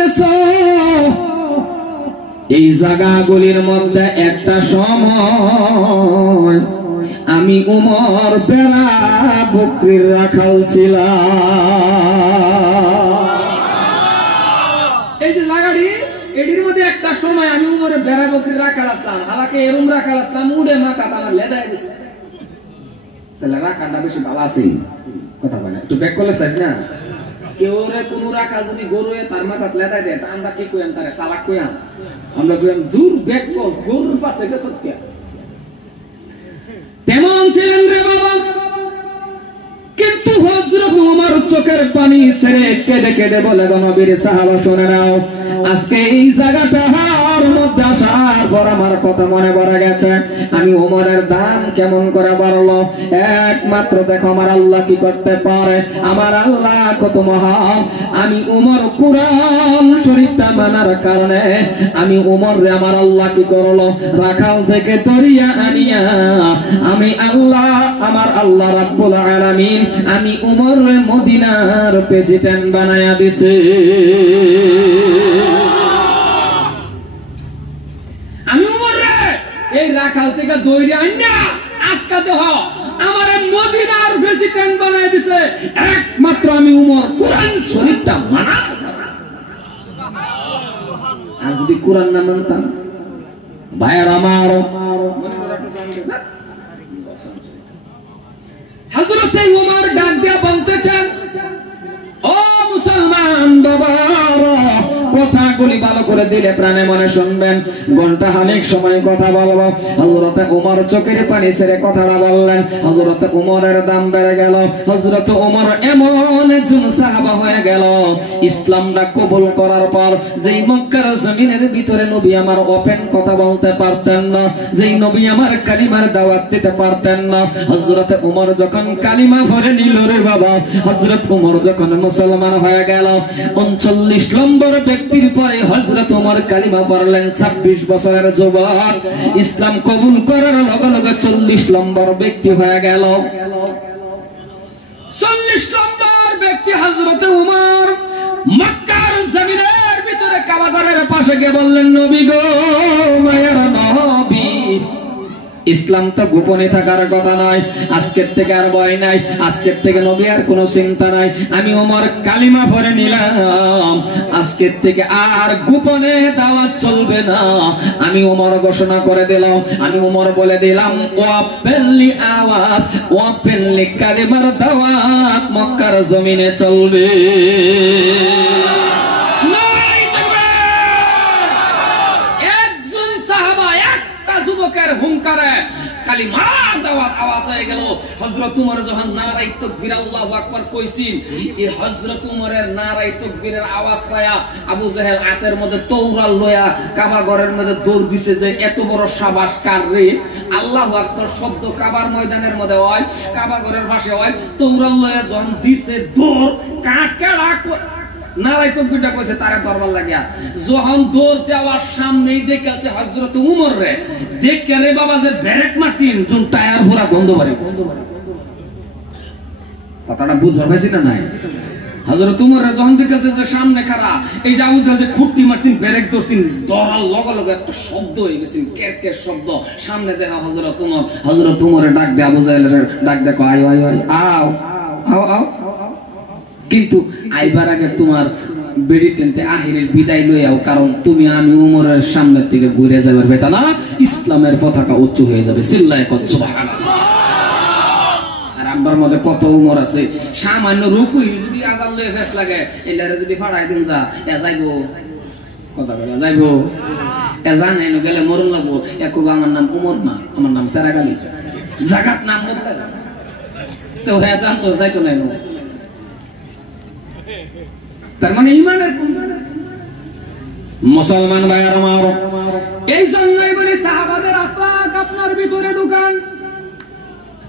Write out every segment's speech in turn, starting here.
দেখতেছো এই জায়গাগুলির মধ্যে একটা সময় আমি উমর বেড়া বকরির রাখাল ছিলাম। এই যে জায়গাটি এটির মধ্যে একটা সময় আমি উমরে বেড়া বকরির রাখাল আসলাম, হালাকে এরম রাখাল আসলাম, উড়ে মাথা আমার লেদায় দিছে। তাহলে রাখালটা বেশি ভালো আছে কথা বলে একটু ব্যাক করলে চাই না কেউ রে কোন রাখাল যদি গরু তার মাথা লেদায় দেয় তা আমরা কি কইয়াম তারে চালাক কইয়াম, আমরা কইয়াম দূর ব্যাক কর গরুর পাশে গেছ কে। তেমন ছিলেন রে বাবা, কিন্তু হযরত ওমর চোখের পানি ছেড়ে কেঁদে কেঁদে বলে গো নবীর সাহাবা শুনে নাও, আজকে এই জায়গাটার মধ্যে আসার পর আমার কথা মনে পড়ে গেছে আমি ওমরের দাম কেমন করে বাড়লো। একমাত্র দেখো আমার আল্লাহ কি করতে পারে, আমার আল্লাহ কত মহান। আমি ওমর কুরআন শরীফটা মানার কারণে আমি ওমর রে আমার আল্লাহ কি করলো, রাখাল থেকে দরিয়া আনিয়া আমি আল্লাহ আমার আল্লাহ রাব্বুল আলামিন আমি উমর মদিনার প্রেসিডেন্ট বানায়া দিছে। আমি উমর রে এই রাখাল থেকে দৌড়ে আইনা আজকে দেহ আমার মদিনার প্রেসিডেন্ট বানায়া দিছে একমাত্র আমি উমর কোরআন শরীফটা মানা। আর যদি কোরআন না মানতাম ভাইয়ের আমার হযরত ওমর ডাক দিয়া বলতেছেন, ও মুসলমান বাবারা, কথাগুলি ভালো করে দিলে প্রাণে মনে শুনবেন। ঘন্টা খানেক সময় কথা বলবো। হযরত ওমর চোখের পানি ছেড়ে কথাটা বললেন। হযরত ওমরের দাম বেড়ে গেল। হযরত ওমর এমন একজন সাহাবা হয়ে গেল, ইসলামটা কবুল করার পর যেই মক্কার জমিনের ভিতরে নবী আমার ওপেন কথা বলতে পারতেন না, যেই নবী আমার কালিমার দাওয়াত দিতে পারতেন না, হযরত ওমর যখন কালিমা পড়ে নিল রে বাবা, হযরত ওমর যখন মুসলমান হয়ে গেল, 39 নম্বর ব্যক্তির পরে হযরত ওমর কালিমা পড়লেন। 26 বছরের যুবক ইসলাম কবুল করার লগে লগে 40 নম্বর ব্যক্তি হয়ে গেল। 40 নম্বর ব্যক্তি হযরত ওমর মক্কার জমিনের ভিতরে কাবা ঘরের পাশে গিয়ে বললেন, নবী গো মায়ের নবী, ইসলাম তো গোপনে থাকার কথা নয়, আজকের থেকে আর ভয় নাই, আজকের থেকে নবী আর কোনো চিন্তা নাই, আমি ওমর কালিমা পড়ে নিলাম, আজকের থেকে আর গোপনে দাওয়াত চলবে না। আমি ওমর ঘোষণা করে দিলাম, আমি ওমর বলে দিলাম, ওয়াপেনলি আওয়াজ, ওয়াপেনলি কালিমার দাওয়াত মক্কার জমিনে চলবে। একজন সাহাবা একটা যুবকের হুঙ্কারে কালিমার দাওয়াত আওয়াজ হয়ে গেল। হযরত ওমর যখন নারায়ে তাকবীর আল্লাহু আকবার কইছেন, এই হযরত ওমরের নারায়ে তাকবীরের আওয়াজ পায়া আবু জাহেল হাতের মধ্যে তওরাল লয়া কাবা ঘরের মধ্যে দৌড় দিছে যে এত বড় সাবাস কার রে। আল্লাহু আকবার শব্দ কাবার ময়দানের মধ্যে হয়, কাবা ঘরের পাশে হয়, তওরাল লয়া যখন দিছে দৌড় কাকেড়া নারায়ে তাকবীরটা কইছে তারে দরবার লাগিয়া যখন দৌড় দেওয়ার সামনেই দেখেছে হযরত ওমর রে, দেখে রে বাবা যে ব্রেক মারছিন কোন টায়ার পুরা গন্ধ বাড়ি। কথাটা বুঝবার পাইছি না নাই? হযরত ওমর রে যখন দেখেছে যে সামনে খাড়া এই যে আবু জাহেল যে খুঁটি মারছিন ব্রেক ধরছিন, ধরার লগে লগে একটা শব্দ হয়ে গেছে, কেরকের শব্দ। সামনে দেখা হযরত ওমর, হযরত ওমরে ডাক দে আবু জাহেলের ডাক দেখো, আয় আয় আয় আও আও আও। কিন্তু আইবার আগে তোমার বেড়ি টেনতে আহিরের বিদায় লইয়াও, কারণ তুমি আমি উমরের সামনের থেকে ঘুরে যাবার বেতা না, ইসলামের পতাকা উঁচু হয়ে যাবে। চিল্লায় কত সুবহানাল্লাহ। আর আমবার মধ্যে কত উমর আছে, সামান্য রুকুই যদি আজান লয়ে ফেস লাগে এলারে যদি ফাড়াই দিন যা এ যাইবো কথা বলা যাইবো, এ জানে না গেলে মরণ লাগবো। এক আমার নাম উমর না, আমার নাম সেরাগালি, জাগাত নাম বদলে তো হ্যাঁ জানতো যাইতো না। তার মানে ইমানের মুসলমান ভাইয়ের আমার, এই জন্যই বলি সাহাবাদের আখলাক আপনার ভিতরে ঢুকান।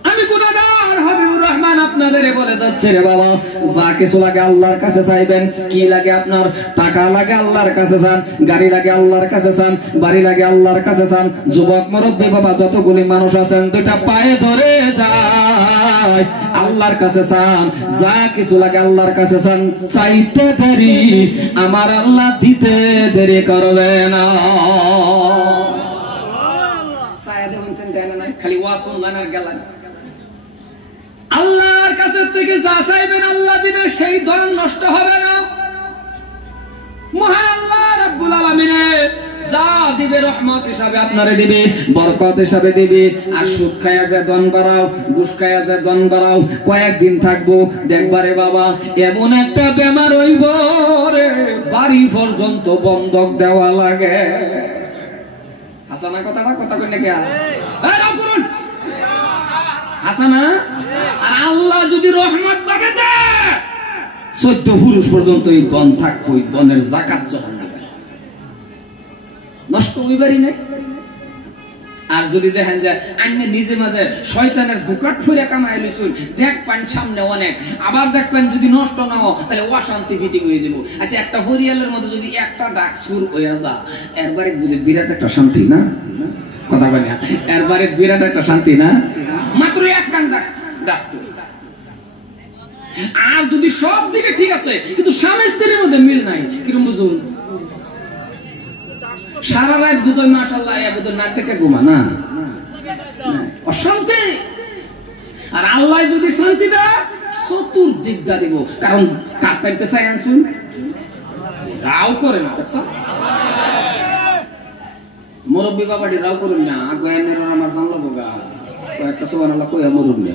আমি গুনাহগার হাবিবুর রহমান আপনাদের বলে যাচ্ছে রে বাবা, যা কিছু লাগে আল্লাহর কাছে চাইবেন। কি লাগে আপনার? টাকা লাগে আল্লাহর কাছে চান, গাড়ি লাগে আল্লাহর কাছে চান, বাড়ি লাগে আল্লাহর কাছে চান। যুবক মুরব্বী বাবা যতগুলি মানুষ আছেন দুইটা পায়ে ধরে যায়, আল্লাহ আল্লাহর কাছে চান, যা কিছু লাগে আল্লাহর কাছে চান, চাইতে দেরি আমার আল্লাহ দিতে দেরি করবে না। খালি ওয়াজ শুনলেন আর গেলেন। আল্লাহর কাছে থেকে যা চাইবেন আল্লাহ দিবে, সেই ধন নষ্ট হবে না। মহান আল্লাহ রাব্বুল আলামিন যা দিবে রহমত হিসাবে আপনারে দিবে, বরকত হিসাবে দিবে। আর সুদ খায়া যে ধন বাড়াও, ঘুষ খায়া যে ধন বাড়াও, কয়েকদিন থাকবো দেখবারে বাবা এমন একটা বেমার হইব রে বাড়ি পর্যন্ত বন্ধক দেওয়া লাগে। হাসানা কথাটা কথা কই নাকি করুন হাসানা। আর আল্লাহ যদি রহমত পাবে দে 14 পুরুষ পর্যন্ত এই ধন থাকবো, এই ধনের যাকাত যখন নষ্ট হইবারই নাই। আর যদি দেখেন যে আইনে নিজে মাঝে শয়তানের বুকাট ফুরে কামাই লইছুন, দেখবেন সামনে অনেক, আবার দেখবেন যদি নষ্ট না হয় তাহলে অশান্তি ফিটিং হয়ে যাবো। আচ্ছা একটা হরিয়ালের মধ্যে যদি একটা ডাক সুর হইয়া যা, এরবারে বুঝে বিরাট একটা শান্তি না? কথা বলি এরবারে বিরাট একটা শান্তি না? মাত্র এক কান ডাক ডাক। আর যদি সব দিকে ঠিক আছে কিন্তু স্বামী স্ত্রীর মধ্যে মিল নাই, কিরম বুঝুন? সারা রাত বুধই মাশাআল্লাহ বুধই নাক ডেকে ঘুমা না, অশান্তি। আর আল্লাহ যদি শান্তি দেয় চতুর্দিক দা দিব। কারণ কাঁদতে চাই আনছুন রাও করে না, দেখছ মুরব্বী বাবাটি রাও করুন না, আগুয়ানের আমার জানলো বোগা কয়েকটা সুবহানাল্লাহ কইয়া মরুন না।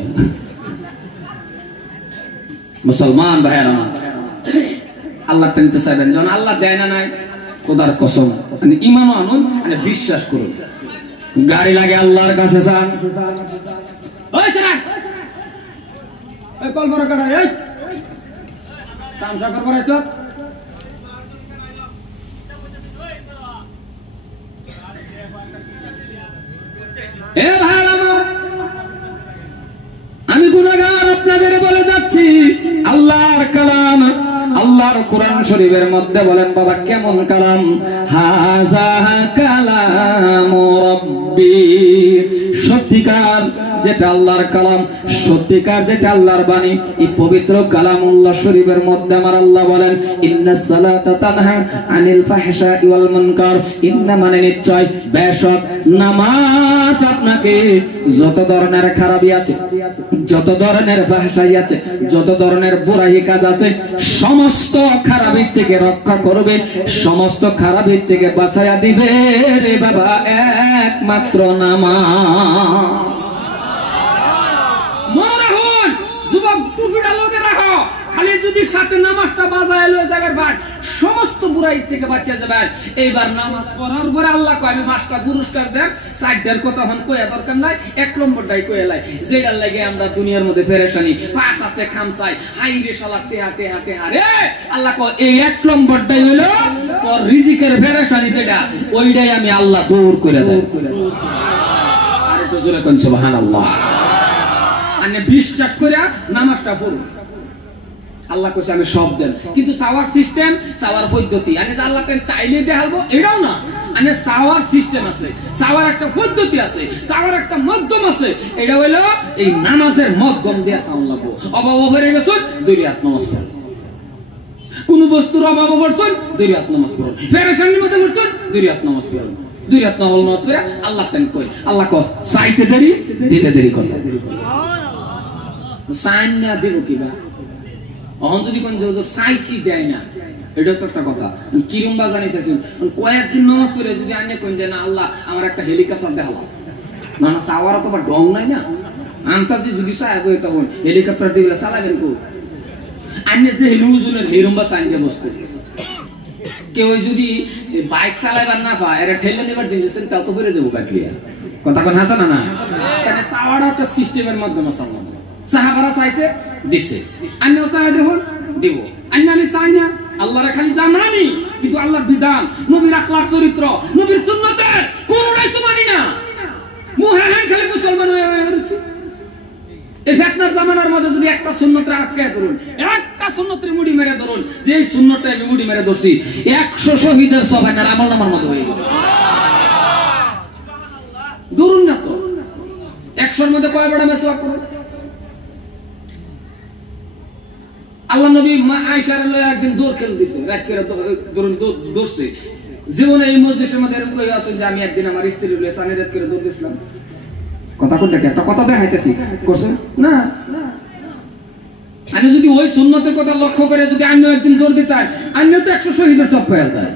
মুসলমান ভাইয়ের আমার, আল্লাহ টানতে চাইবেন যখন আল্লাহ দেয় না নাই, খোদার কসম ইমানও আনুন, বিশ্বাস করুন। গাড়ি লাগে আল্লাহর কাছে চান। ওই সারান ওই কল বড় কাটা এই তামসা করবার আইছ। এ ভাই আমার, আমি গুনাহগার আপনাদের বলে যাচ্ছি, আল্লাহর কালাম আল্লাহর কোরআন শরীফের মধ্যে বলেন বাবা কেমন কালাম, হাযা কালামু রাব্বি, সত্যিকার যেটা আল্লাহর কালাম, সত্যিকার যেটা আল্লাহর বাণী, এই পবিত্র কালামুল্লাহ শরীফের মধ্যে আমার আল্লাহ বলেন ইন্নাস সালাতা তানহা আনিল ফাহশাই ওয়াল মুনকার, ইন্না মানে নিশ্চয় বেশক নামাজ আপনাকে যত ধরনের খারাপি আছে, যত ধরনের ফাহশাই আছে, যত ধরনের বুরাই কাজ আছে, সমস্ত খারাপের থেকে রক্ষা করবে, সমস্ত খারাপের থেকে বাঁচাইয়া দিবে রে বাবা একমাত্র নামাজ। মনে রাখুন যুবক টুপিটা লোকে রাখো, খালি যদি সাথে নামাজটা বাজায় লয়ে যাবেন ভাই সমস্ত বুরাই থেকে বাঁচিয়ে যাবেন। এইবার নামাজ পড়ার পরে আল্লাহ কয় আমি 5টা পুরস্কার দেন, 4টার কথা হন কইয়া দরকার নাই, 1 নম্বরটাই কইয়া লাই, যেটার লাগে আমরা দুনিয়ার মধ্যে পেরেশানি, 5 হাতে খাম চাই, হাই রে শালা টেহা টেহা টেহা রে। আল্লাহ কয় এই 1 নম্বরটাই হলো তোর রিজিকের পেরেশানি, যেটা ওইটাই আমি আল্লাহ দূর করে দেব। আর একটু জোরে কোন সুবহানাল্লাহ। আপনি বিশ্বাস কইরা নামাজটা পড়ুন। আল্লাহ কইছে আমি সব দেন, কিন্তু চাওয়ার সিস্টেম, চাওয়ার পদ্ধতি, আমি যে আল্লাহকে চাইলে দেখাবো এটাও না, আমি চাওয়ার সিস্টেম আছে, চাওয়ার একটা পদ্ধতি আছে, চাওয়ার একটা মাধ্যম আছে। এটা হইলো এই নামাজের মাধ্যম দিয়ে চাওয়া লাগবো। অভাব হয়ে গেছেন 2 রাত নামাজ পড়ুন, কোন বস্তুর অভাব পড়ছেন 2 রাত নামাজ পড়ুন, পেরেশানির মধ্যে পড়ছেন 2 রাত নামাজ পড়ুন, 2 রাত নামাজ পড়ে আল্লাহ তেন কই, আল্লাহ কয় চাইতে দেরি দিতে দেরি করতে সাইন না দিব কিবা অহন যদি কোন জোর চাইছি দেয় না, এটা তো একটা কথা। কিরম বা জানি চাইছুন কয়েকদিন নামাজ পড়ে যদি আনে কোন যে না আল্লাহ আমার একটা হেলিকপ্টার দেখালাম, না না চাওয়ার তো বা ডং নাই না, আন্তাজি যদি চাই বই তখন হেলিকপ্টার দিলে চালাবেন কো আনে যে হেলুজুনের হেরম বা সাইনছে বস্তু। কেউ যদি বাইক চালাইবার না পায় এরা ঠেলে নেবার দিন যাচ্ছেন তাও তো ফিরে যাবো কাকরিয়া, কথা কোন হাসা না না, তাহলে চাওয়াটা একটা সিস্টেমের মাধ্যমে চাওয়া। সাহাবারা চাইছে দিছে, আমিও চাই দেখুন দিব, আমি চাই না, আল্লাহর খালি জানানি, কিন্তু আল্লাহর বিধান, নবীর আখলাক চরিত্র, নবীর সুন্নতের কোনটাই তো মানি না। মুহাহান খালি মুসলমান হয়ে রয়েছে। এই ফিতনার জামানার মধ্যে যদি একটা সুন্নতরে আটকায় ধরুন, একটা সুন্নতের মুড়ি মেরে ধরুন, যে এই সুন্নতটা আমি মুড়ি মেরে ধরছি 100 শহীদের সবাই না আমল নামার মতো হয়ে গেছে। ধরুন না তো 100-র মধ্যে কয় বড় মেসওয়াক করুন, আল্লাহ নবী আয়েশার লয়ে একদিন দৌড় খেল দিছে, রাত করে দৌড়ছে। জীবনে এই মজলিসের মধ্যে এরকম কই আসুন যে আমি একদিন আমার স্ত্রী লয়ে সানি রাত করে দৌড় দিছিলাম। কথা কোনটা কি? একটা কথা দেখাইতেছি করছেন না? আমি যদি ওই সুন্নতের কথা লক্ষ্য করে যদি আমিও একদিন দৌড় দিতাম, আমিও তো 100 শহীদের সব পেতাম।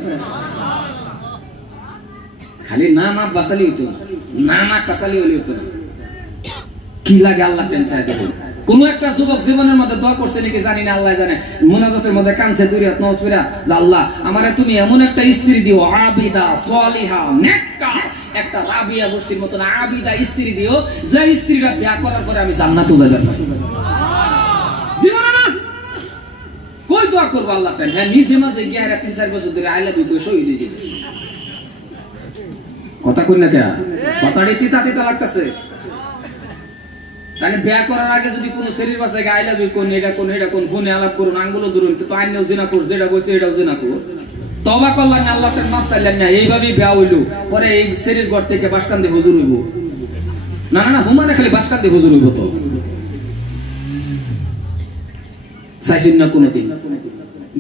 খালি নাম আপ বাসালি হইতো না, নাম আপ কাসালি হইতো না। কি লাগে আল্লাহ টেনশন দেব। কোন একটা যুবক জীবনের মধ্যে দোয়া করছে নাকি জানি না, আল্লাহ জানে। মুনাজাতের মধ্যে কানছে দুই রাত নামাজ পড়া যে আল্লাহ আমারে তুমি এমন একটা স্ত্রী দিও, আবিদা সলিহা নেককার, একটা রাবিয়া বস্তির মতন আবিদা স্ত্রী দিও, যে স্ত্রীটা বিয়ে করার পরে আমি জান্নাতে যাইতে পারি। জীবনে না কই দোয়া করবো আল্লাহ পেন। হ্যাঁ নিজে মাঝে গিয়ে 3-4 বছর ধরে আই লাভ ইউ কই শহীদ হয়ে যেতেছে। কথা কই না কে? কথাটি তিতা তিতা লাগতেছে। তাহলে বিয়ে করার আগে যদি কোনো শরীর বাসায় আই লাভ ইউ কোন এটা কোন এটা কোন ফোনে আলাপ করুন, আঙ্গুলো ধরুন, তো আইনেও জিনা কর, যেটা বসে এটাও জিনা কর। তওবা করলেন না, আল্লাহ মাফ চাইলেন না, এইভাবেই বিয়া হইল। পরে এই শরীর ঘর থেকে বাসকান্দে হুজুর হইব না? না না, হুমানে খালি বাসকান্দে হুজুর হইব। তো চাইছেন না কোনদিন?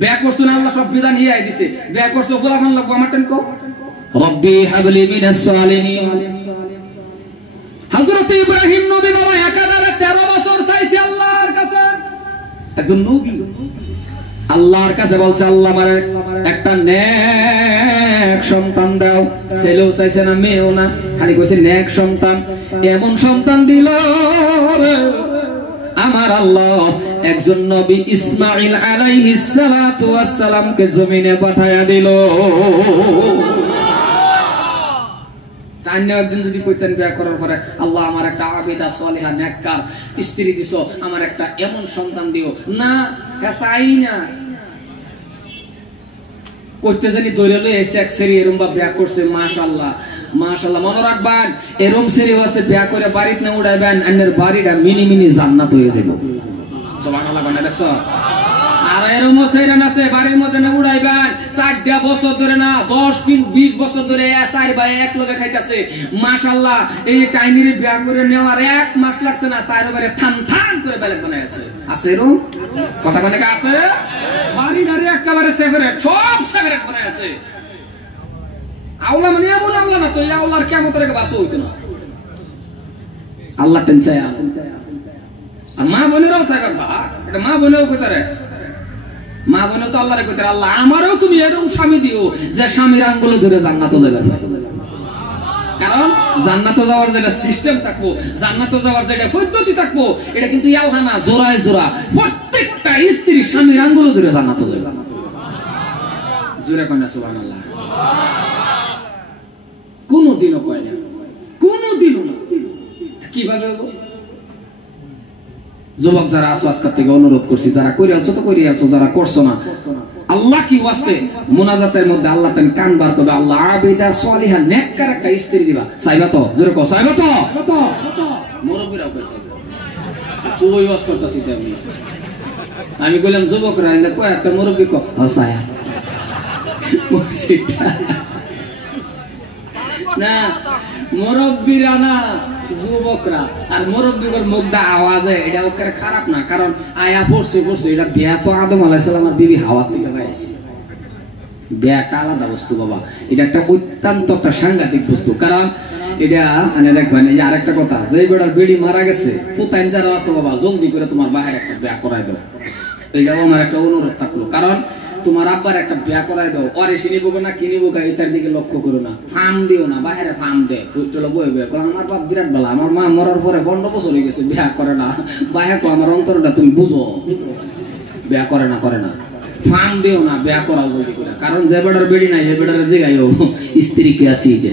বিয়া করছো না, আল্লাহ সব বিধান হিয়াই দিছে। বিয়া করছো গোলামান লাগবো আমার টেন কো রব্বি হাবলি মিনাস সালিহিন। হযরত ইব্রাহিম নবী বাবা একাধারে 13 বছর চাইছে আল্লাহর কাছে। একজন নবী আল্লাহর কাছে বলছে আল্লাহ আমার একটা নেক সন্তান দাও। ছেলেও চাইছে না, মেয়েও না, খালি কইছে নেক সন্তান। এমন সন্তান দিল আমার আল্লাহ একজন নবী ইসমাঈল আলাইহিস সালাতু ওয়াস সালামকে জমিনে পাঠায়া দিল। একদিন যদি কইতেন বিয়ে করার পরে আল্লাহ আমার একটা আবিদা সলিহা নেককার স্ত্রী দিছো, আমার একটা এমন সন্তান দিও না, হ্যাঁ চাই না। করতে জানি দৌড়ে লই এসে এক সেরি এরম বা বিয়া করছে, মাশাআল্লাহ মাশাআল্লাহ। মনে রাখবেন এরম সেরি আছে বিয়া করে বাড়িতে না উড়াইবেন, আন্নের বাড়িটা মিনি মিনি জান্নাত হয়ে যাবে। সুবহানাল্লাহ। গানে দেখছো? আর এরম সেরান আছে বাড়ির মধ্যে না উড়াইবেন, 4 বছর ধরে না 10-20 বছর ধরে 4 ভাই এক লগে খাইতেছে, মাশাআল্লাহ। এই টাইনির বিয়া করে নেওয়ার 1 মাস লাগছে না, 4 বারে থান থান করে বেলেগ বানাইছে। আছে এরম কথা কোনে আছে? বাড়ি গাড়ি একেবারে সেভারেট, সব সেভারেট বানাইছে। আওলা মানে এমন আওলা না তো, এই আওলার কিয়ামতের আগে বাসও হইতো না। আল্লাহ টেনশন। আর মা বোনেরাও সাইবার ভা, এটা মা বোনেও কইতারে, মা বোনে তো আল্লাহরে কইতারে আল্লাহ আমারও তুমি এরকম স্বামী দিও যে স্বামীর আঙ্গুলে ধরে জান্নাতে যাবে। কারণ জান্নাতে যাওয়ার যেটা সিস্টেম থাকবো, জান্নাতে যাওয়ার যেটা পদ্ধতি থাকবো, এটা কিন্তু আল্লাহ না, জোড়ায় জোড়া প্রত্যেকটা স্ত্রী স্বামীর আঙ্গুলে ধরে জান্নাতে যাবে। জোরে কয় না সুবহানাল্লাহ? কোনদিনও কয় না, কোনদিনও না। কিভাবে হবো? যুবক যারা আছো আজকের থেকে অনুরোধ করছি, যারা করে আছো তো করে আছো, যারা করছো না আল্লাহ কি ওয়াস্তে মুনাজাতের মধ্যে আল্লাহ তেন কান বার করবে, আল্লাহ আবিদা সলিহা নেককার একটা স্ত্রী দিবা। চাইবা তো? জোরে কও চাইবা তো? মুরব্বিরাও কইছে তুই ওয়াজ করতেছিস। আমি কইলাম যুবকরা ইন্দা কয় একটা মুরব্বি কও হসায়া না, মুরব্বিরা না যুবকরা। আর মুরব্বির মুখটা আওয়াজে এটা ওকে খারাপ না, কারণ আয়া পড়ছে এটা বিয়া তো আদম আলাইহিস সালামের বিবি হাওয়া থেকে হয়েছে। বিয়া একটা আলাদা বস্তু বাবা, এটা একটা অত্যন্ত একটা সাংঘাতিক বস্তু। কারণ এটা মানে দেখবেন এই যে আরেকটা কথা, যে বেড়ার বেড়ি মারা গেছে পুতাইন যারা আছে বাবা জলদি করে তোমার বাহির একটা বিয়া করাই দাও। এইটাও আমার একটা অনুরোধ থাকলো, কারণ তোমার আব্বার একটা বিয়া করাই দাও। অরে সিনিব না কিনিব এটার দিকে লক্ষ্য করো না, ফার্ম দিও না, বাহিরে ফার্ম দেয় ফুটলো বই বই। কারণ আমার বাপ বিরাট বেলা, আমার মা মরার পরে 15 বছর হয়ে গেছে, বিয়া করে না। বাহে আমার অন্তরটা তুমি বুঝো, বিয়া করে না ফার্ম দিও না, বিয়া করাও জলদি করে। কারণ যে বেটার বেড়ি নাই সে বেটার জায়গায় স্ত্রী কে আছে যে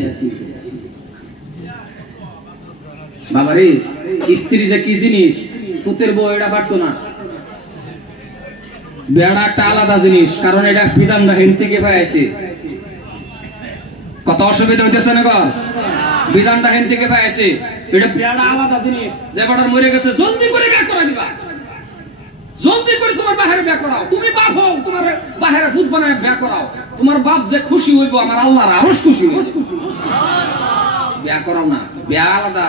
বাবারে, স্ত্রী যে কি জিনিস পুতের বউ এটা পারতো না। বেড়া একটা আলাদা জিনিস, কারণ এটা বিধানটা হিন থেকে পাইছে। কত অসুবিধা হইতেছে না গর? বিধানটা হিন থেকে পাইছে। এটা বেড়া আলাদা জিনিস। যে বেটার মরে গেছে জলদি করে বিয়া করে দিবা, জলদি করে তোমার বাহিরে বিয়া করাও। তুমি বাপ হও, তোমার বাহিরে ফুট বানায় বিয়া করাও। তোমার বাপ যে খুশি হইব, আমার আল্লাহর আরো খুশি হইব। বিয়া করাও না, বিয়া আলাদা।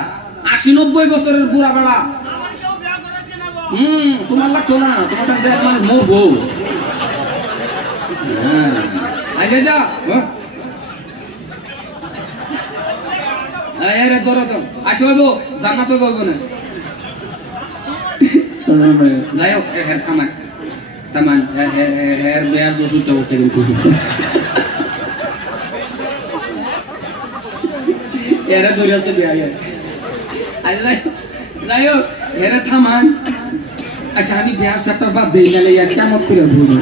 80-90 বছরের বুড়া বেড়া তোমার লাগতো না, তোমারটা দেখ মানে মোর বউ। হ্যাঁ আগে যা রে ধরো তো আসো হইব জান্নাত করবো না। যাই হোক হের থামান থামান হের বেয়ার ওষুধটা বসছে কিন্তু এরা ধরে আছে বেয়া। যাই হোক হেরে থামান। আচ্ছা আমি বেয়ার চ্যাপ্টার বাদ দিই নালে কেমন করে ভুল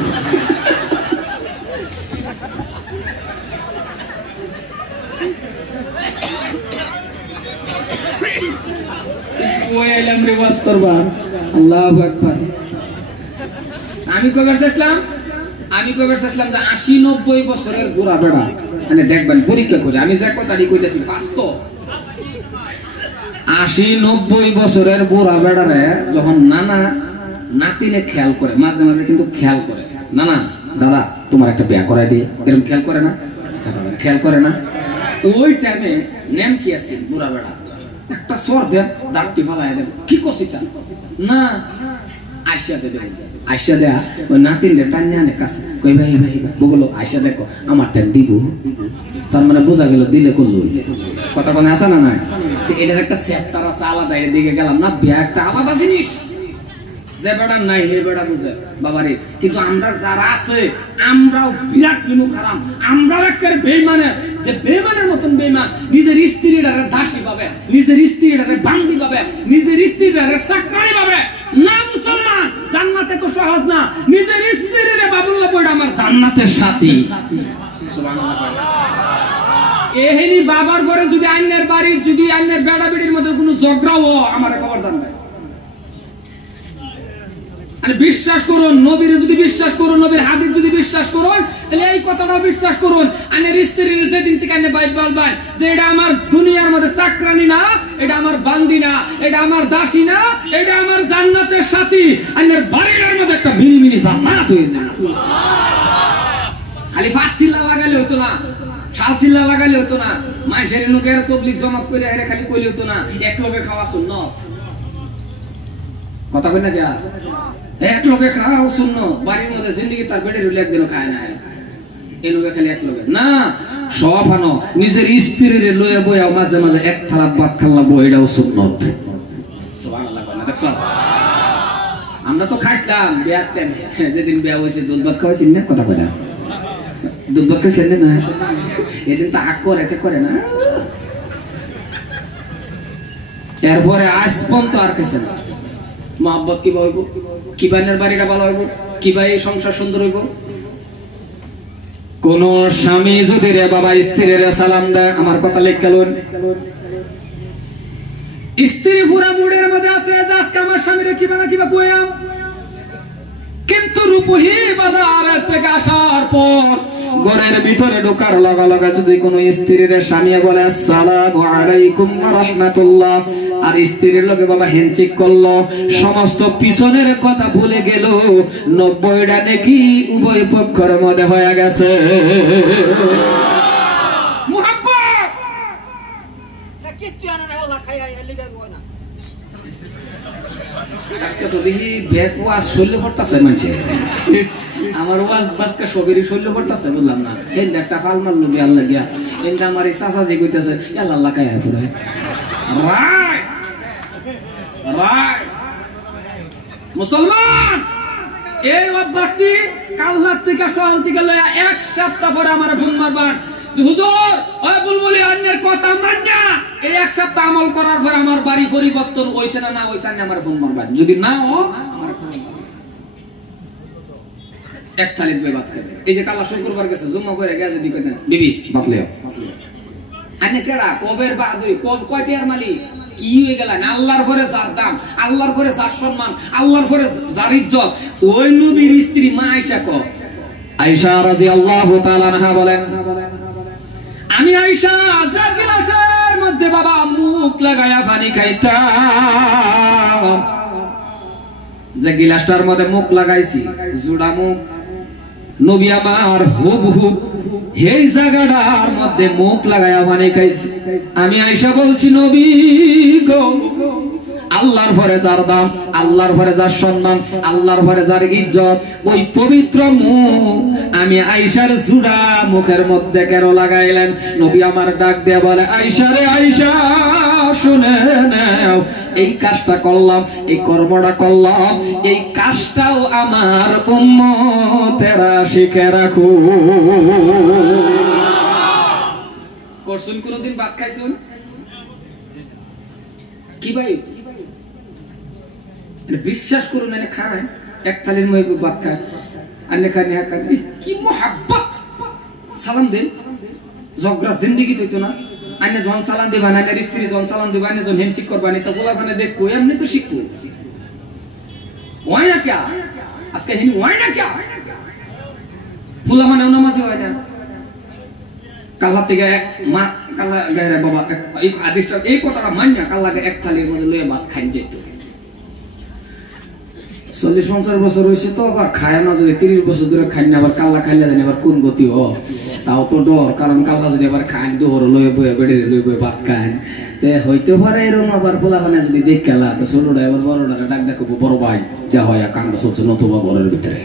আমি কবার চেষ্টাম যে ৮০-৯০ বছরের বুড়া বেড়া মানে দেখবেন পরীক্ষা করে আমি যে কথাটি কইতেছি বাস্তব। ৮০-৯০ বছরের বুড়া বেড়ারে যখন নানা নাতিনে খেয়াল করে, মাঝে মাঝে কিন্তু খেয়াল করে, নানা দাদা তোমার একটা বিয়া করাই দিয়ে, এরকম খেয়াল করে না? খেয়াল করে না? ওই টাইমে নেম কি আছে বুড়া বেড়া একটা সর দেব দাঁতটি ফালাই দেব কি করছিটা না আইসাতে দেব। আইসা দেয়া ওই নাতিন টান্নে আনে কাছে কই ভাই ভাই বগলো আইসা দেখো আমার টান দিব। তার মানে বোঝা গেল দিলে করলো কথা কোনো আসে না নাই। এটার একটা চ্যাপ্টার আছে আলাদা, এর দিকে গেলাম না। বিয়া একটা আলাদা জিনিস, যে বেড়া নাই হে বেড়া বুঝে বাবারে। কিন্তু আমরা যারা আছে আমরাও বিরাট বিনু খারাম, আমরাও একটা বেইমানের, যে বেইমানের মতন বেইমান নিজের স্ত্রীটারে দাসী পাবে, নিজের স্ত্রীটারে বান্দি পাবে, নিজের স্ত্রীটারে চাকরানি পাবে। না মুসলমান জান্নাতে তো সহজ না, নিজের স্ত্রীরে বাবুল্লাহ বইটা আমার জান্নাতের সাথী। এহেনি বাবার পরে যদি আইনের বাড়ি যদি আইনের বেড়া বেড়ির মধ্যে কোনো ঝগড়াও আমার খবরদার নাই। বিশ্বাস করুন নবীর যদি বিশ্বাস করুন, নবীর হাদিস যদি বিশ্বাস করুন, তাহলে এই কথাটাও বিশ্বাস করুন। আইনের স্ত্রীর যেদিন থেকে আইনে বাইক বলবেন যে এটা আমার দুনিয়ার মধ্যে চাকরানি না, এটা আমার বান্দি না, এটা আমার দাসী না, এটা আমার জান্নাতের সাথী। আইনের বাড়ির মধ্যে একটা মিনি মিনি জান্নাত হয়ে যাবে। খালি ফাঁক চিল্লা লাগালে হতো না, শাল চিল্লা লাগালে হতো না, মানুষের লোকের তবলিগ জমাত করে হেরে খালি কইলে হতো না এক লোকে খাওয়া সুন্নত। কথা কই না কে এক লোকে খাওয়া সুন্নত। বাড়ির মধ্যে জিন্দগি তার পেটের রুলে একদিনও খায় না, এই লোকে খালি এক লোকে না সব আনো নিজের স্ত্রীর লয়ে বইয়া মাঝে মাঝে এক থালা ভাত খাল্লাবো, এটাও সুন্নত। সুবহানাল্লাহ। দেখছো আমরা তো খাইছিলাম বিয়ার টাইমে, যেদিন বিয়া হয়েছে দুধ ভাত খাওয়াইছি না, কথা কয় না দুধ ভাত খাইছিলেন না? এদিন তো আগ করে এতে করে না, এরপরে আজ পর্যন্ত আর খাইছে না। মহব্বত কিবা হইব, কিবা বাড়িটা ভালো হইব, কিবা এই সংসার সুন্দর হইব। কোন স্বামী যদি রে বাবা স্ত্রীর সালাম দেয়, আমার কথা লেখ গেলুন, স্ত্রী পুরা মুড়ের মধ্যে আছে যে আজকে আমার স্বামীরে কিবা না কিবা বয়াম, কিন্তু রূপহী বাজার থেকে আসার পর ঘরের ভিতরে ঢোকার লাগা লাগা যদি কোন স্ত্রীর স্বামী বলে আসসালামু আলাইকুম ওয়া রাহমাতুল্লাহ, আর স্ত্রীর লগে বাবা হ্যান্ডশেক করলো, সমস্ত পিছনের কথা ভুলে গেল, 90টা নেকি উভয় পক্ষের মধ্যে হয়ে গেছে। মুহাব্বত কিচ্ছু আনা না, আল্লাহ খাইয়া লিগা গয় না। আজকে তো দেখি ব্যাগ ওয়াজ শৈল্য পড়তেছে মানুষের, আমার ওয়াজ বাসকা সবেরই শৈল্য পড়তেছে, বুঝলাম না। এই একটা ফাল মারলো গিয়া আল্লাহ গিয়া, এই আমার এই চাচা যে কইতেছে আল্লাহ খাইয়া পুরো রাইট রাইট। মুসলমান এই অভ্যাসটি কাল রাত থেকে সকাল থেকে লয়া এক সপ্তাহ পরে আমার ফোন মারবার, হুজুর ওই বুলবুলি অন্যের কথা মান না, এই এক সপ্তাহ আমল করার পর আমার বাড়ি পরিবর্তন হইছে না না হইছে না আমার ফোন মারবার, যদি না ও আমার এক থালিত ভাত খাবে। এই যে কালা শুক্রবার গেছে জুম্মা করে গেছে যদি কইতেন বিবি বাতলেও আনে কেডা কবের বাদুই কয়টি আর মালিক কি হয়ে গেল না, আল্লাহর পরে যার দাম, আল্লাহর পরে যার সম্মান, আল্লাহর পরে যার ইজ্জত, ওই নবীর স্ত্রী মা আয়েশা কো, আয়েশা রাদিয়াল্লাহু তাআলা আনহা বলেন, আমি আয়েশা যা গিলাসের মধ্যে বাবা মুখ লাগায়া পানি খাইতাম, যে গিলাসটার মধ্যে মুখ লাগাইছি জোড়া মুখ, নবী আমার হুবহু এই জায়গাটার মধ্যে মুখ লাগায়া পানি খাইছি। আমি আয়েশা বলছি নবী গো আল্লাহর পরে যার দাম, আল্লাহর পরে যার সম্মান, আল্লাহর পরে যার ইজ্জত, ওই পবিত্র মুখ আমি আয়েশার জুড়া মুখের মধ্যে কেন লাগাইলেন? নবী আমার ডাক দিয়ে বলে, আয়েশা রে আয়েশা শুনে নাও, এই কাজটা করলাম, এই কর্মটা করলাম, এই কাজটাও আমার উম্মতেরা শিখে রাখো। করছুন কোনদিন ভাত খাইছুন? কি ভাই বিশ্বাস করুন, এনে খায় এক থালির মধ্যে ভাত খায়, আর খায় নেহা খায়, কি মোহাব্বত। সালাম দেন, ঝগড়া জিন্দিগি হইতো না। আইনে জন চালান দিবা না, স্ত্রী জন চালান দিবা, আইনে জন হ্যান্ডশেক করবা না, তা গোলাখানে দেখবো, এমনি তো শিখবো। হয় না ক্যা আজকে হিনি, হয় না ক্যা ফুলা মানে নামাজি হয় না। কাল্লা থেকে মা কাল্লা গায়ে বাবা এই আদেশটা, এই কথাটা মান্য, কাল্লাকে এক থালির মধ্যে লয়ে ভাত খাইন যেত। 40-50 বছর হয়েছে তো আবার খায় না, যদি 30 বছর ধরে খাই না, আবার কাল্লা খাইলে জানি আবার কোন গতি হ, তাও তো ডর। কারণ কাল্লা যদি আবার খান দোহর লয়ে বয়ে বেড়ে লয়ে বয়ে ভাত খান, হইতে পারে এরকম। আবার পোলাখানে যদি দেখ খেলা, তো ছোটটা এবার বড়টা ডাক দেখো, বড় ভাই যা হয় কাণ্ড চলছে নতুবা ঘরের ভিতরে।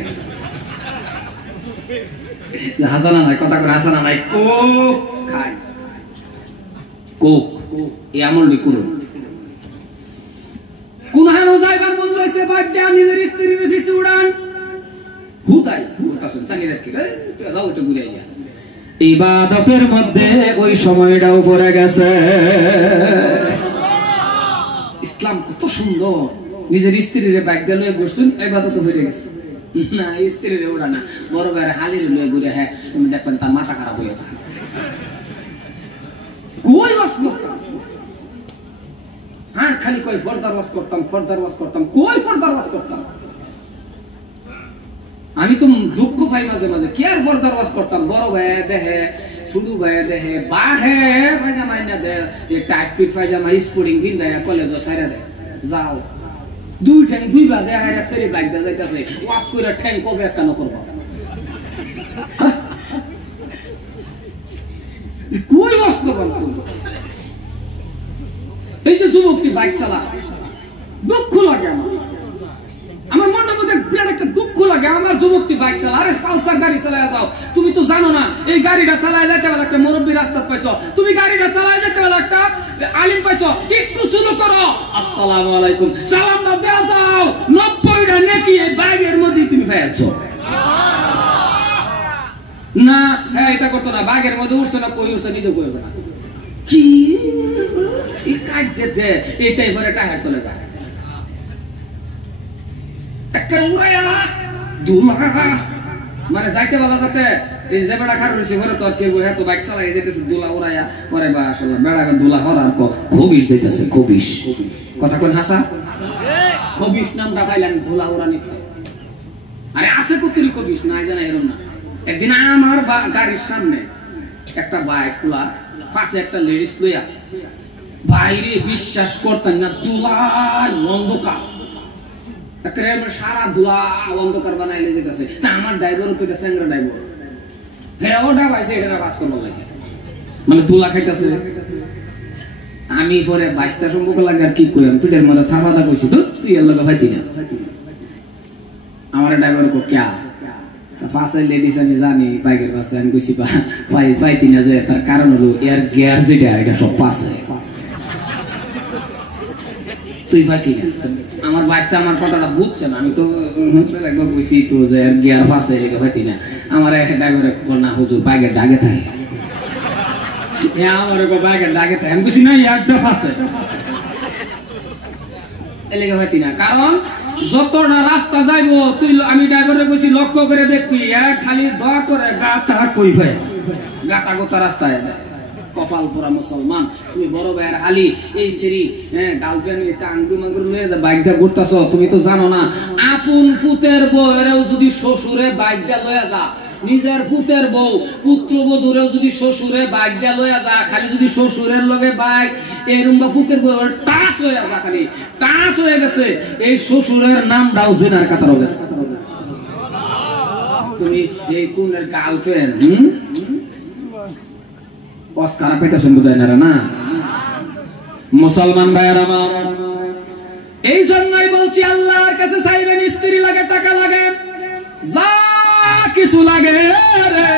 হাসানা নাই, কথা করে হাসানা নাই, কোক খায়, কোক এই আমলটি করুন। কোন হানো যাইবার মন লইছে, বাদ দেয়া নিজের স্ত্রীর পিছে উড়ান, হুদাই হুতাছুন চালি রাখি তুই যাও, একটু ঘুরে যা। ইবাদতের মধ্যে ওই সময়টাও পড়ে গেছে। ইসলাম কত সুন্দর, নিজের স্ত্রীর ব্যাগ দিয়ে লয়ে বসছেন, ইবাদত হয়ে গেছে না। স্ত্রীর উড়া না, বড় ভাইয়ের হালির লয়ে ঘুরে, হ্যাঁ দেখবেন তার মাথা খারাপ হয়ে যায়। কই ওয়াজ করতাম, হ্যাঁ খালি কই ফর্দার ওয়াজ করতাম, ফর্দার ওয়াজ করতাম, কই ফর্দার ওয়াজ করতাম। আমি তো দুঃখ পাই মাঝে মাঝে, কি আর ফর্দার ওয়াজ করতাম। বড় ভাই দেহে, শুধু ভাই দেহে, বাহে পায়জামা না দে, টাইট ফিট পায়জামা স্পোর্টিং কিন দেয়, কলেজও সাইরা দেয়, যাও দুই ঠ্যাং দুই বা দেয়, হাইরা সেরি বাইক দিয়ে যাইতেছে, ওয়াজ করে ঠ্যাং কবে কেন করবো? কই ওয়াজ করবেন? এই যে যুবকটি বাইক চালা, দুঃখ লাগে আমার মনের মধ্যে বিরাট একটা দুঃখ লাগে। আমার যুবকটি বাইক চালা, আরে পালসার গাড়ি চালায় যাও। তুমি তো জানো না এই গাড়িটা চালায় যাইতে বেলা একটা মুরব্বী রাস্তা পাইছো, তুমি গাড়িটা চালায় যাইতে বেলা একটা আলিম পাইছো, একটু শুরু করো আসসালামু আলাইকুম, সালামটা দেয়া যাও, 90টা নেকি এই বাইকের মধ্যে তুমি পেয়েছো না। হ্যাঁ এটা করতো না, বাঘের মধ্যে উঠছো না, কই উঠছো নিজে করবে না, কি এই কাজ যে দে এইটাই ভরে টায়ার চলে যায়। মানে যাইতে বলা যাতে এই যে বেড়া খার রয়েছে ভরে তো আর কেউ হ্যাঁ তো বাইক চালাই যেতেছে, দুলা উড়াইয়া পরে বা আসলে বেড়াকে দুলা হরার খবিস যাইতেছে, খবিস কথা কোন হাসা, খবিস নামটা পাইলেন দুলা উড়া নিতে। আরে আছে কতরি খবিস না জানা এরম না। একদিন আমার গাড়ির সামনে একটা বাইক খোলা, পাশে একটা লেডিস লইয়া, বাইরে বিশ্বাস করতেন না, দুলার অন্ধকার, সারা দুলা অন্ধকার বানাইলে যেতেছে। তা আমার ড্রাইভারও তো এটা স্যাংরা ড্রাইভার, হ্যাঁ ওটা পাইছে, এটা বাস করবার লাগে, মানে দুলা খাইতেছে। আমি পরে বাইশটা সম্পর্ক লাগে আর কি কই, আমি পিঠের মধ্যে থাকা কইছি, তুই এর লগে ভাইতি না। আমার ড্রাইভার কো ক্যা পাশে লেডিস আমি জানি বাইকের পাশে, আমি কইছি পাইতি না, যে তার কারণ হলো এর গিয়ার যেটা এটা সব পাশে, তুই পাইতি না। আমার বাইশটা আমার কথাটা বুঝছে না, আমি তো একবার কইছি তো যে এর গিয়ার পাশে লেগে পাইতি না। আমার একটা ড্রাইভার না হুজুর বাইকের ডাকে থাকে, আমার বাইকের ডাকে থাকে, আমি কইছি না একদম পাশে লেগে পাইতি না। কারণ যতটা রাস্তা যাইবো তুই, আমি ড্রাইভারে কইছি লক্ষ্য করে দেখবি, খালি দোয়া করে গাতা কই ভাই, গাতা গোতা রাস্তায় কপাল পোড়া মুসলমান। তুমি বড় ভাইয়ের হালি এই সেরি গার্লফ্রেন্ড আঙ্গুর মাঙ্গুর লয়ে যা বাইকটা ঘুরতাছ, তুমি তো জানো না আপন ফুতের বউয়েরও যদি শ্বশুরে বাইকটা লয়ে যা, নিজের ফুতের বউ পুত্রবধূরেও যদি শ্বশুরে বাইক দিয়ে লইয়া যা, খালি যদি শ্বশুরের লগে বাইক এরকম বা ফুতের বউ টাচ হয়ে যা, খালি টাচ হয়ে গেছে, এই শ্বশুরের নামটাও জেনার কাতার গেছে। তুমি এই কোনের গার্লফ্রেন্ড অস্কার পেতেছেন বোধ হয় না। মুসলমান ভাইয়ের আমার, এই জন্যই বলছি আল্লাহর কাছে চাইবেন, স্ত্রী লাগে, টাকা লাগে, যা কিছু লাগে রে,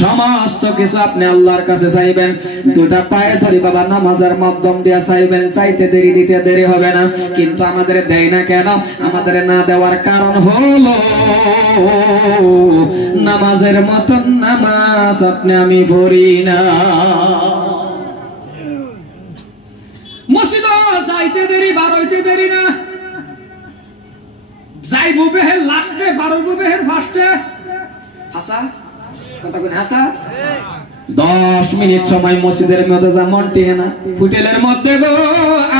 সমস্ত কিছু আপনি আল্লাহর কাছে চাইবেন। দুটা পায়ে ধরি বাবা নামাজের মাধ্যম দিয়ে চাইবেন, চাইতে দেরি দিতে দেরি হবে না। কিন্তু আমাদের দেয় না কেন? আমাদের না দেওয়ার কারণ হলো নামাজের মতন নামাজ আপনি আমি পড়ি না। মসজিদ যাইতে দেরি, বার হইতে দেরি না, যাইবো বেহের লাস্টে, বার হইবো বেহের ফার্স্টে। হাসা কথা কই, হাসা 10 মিনিট সময় মসজিদের মধ্যে যেমন টিহে না, ফুটেলের মধ্যে গো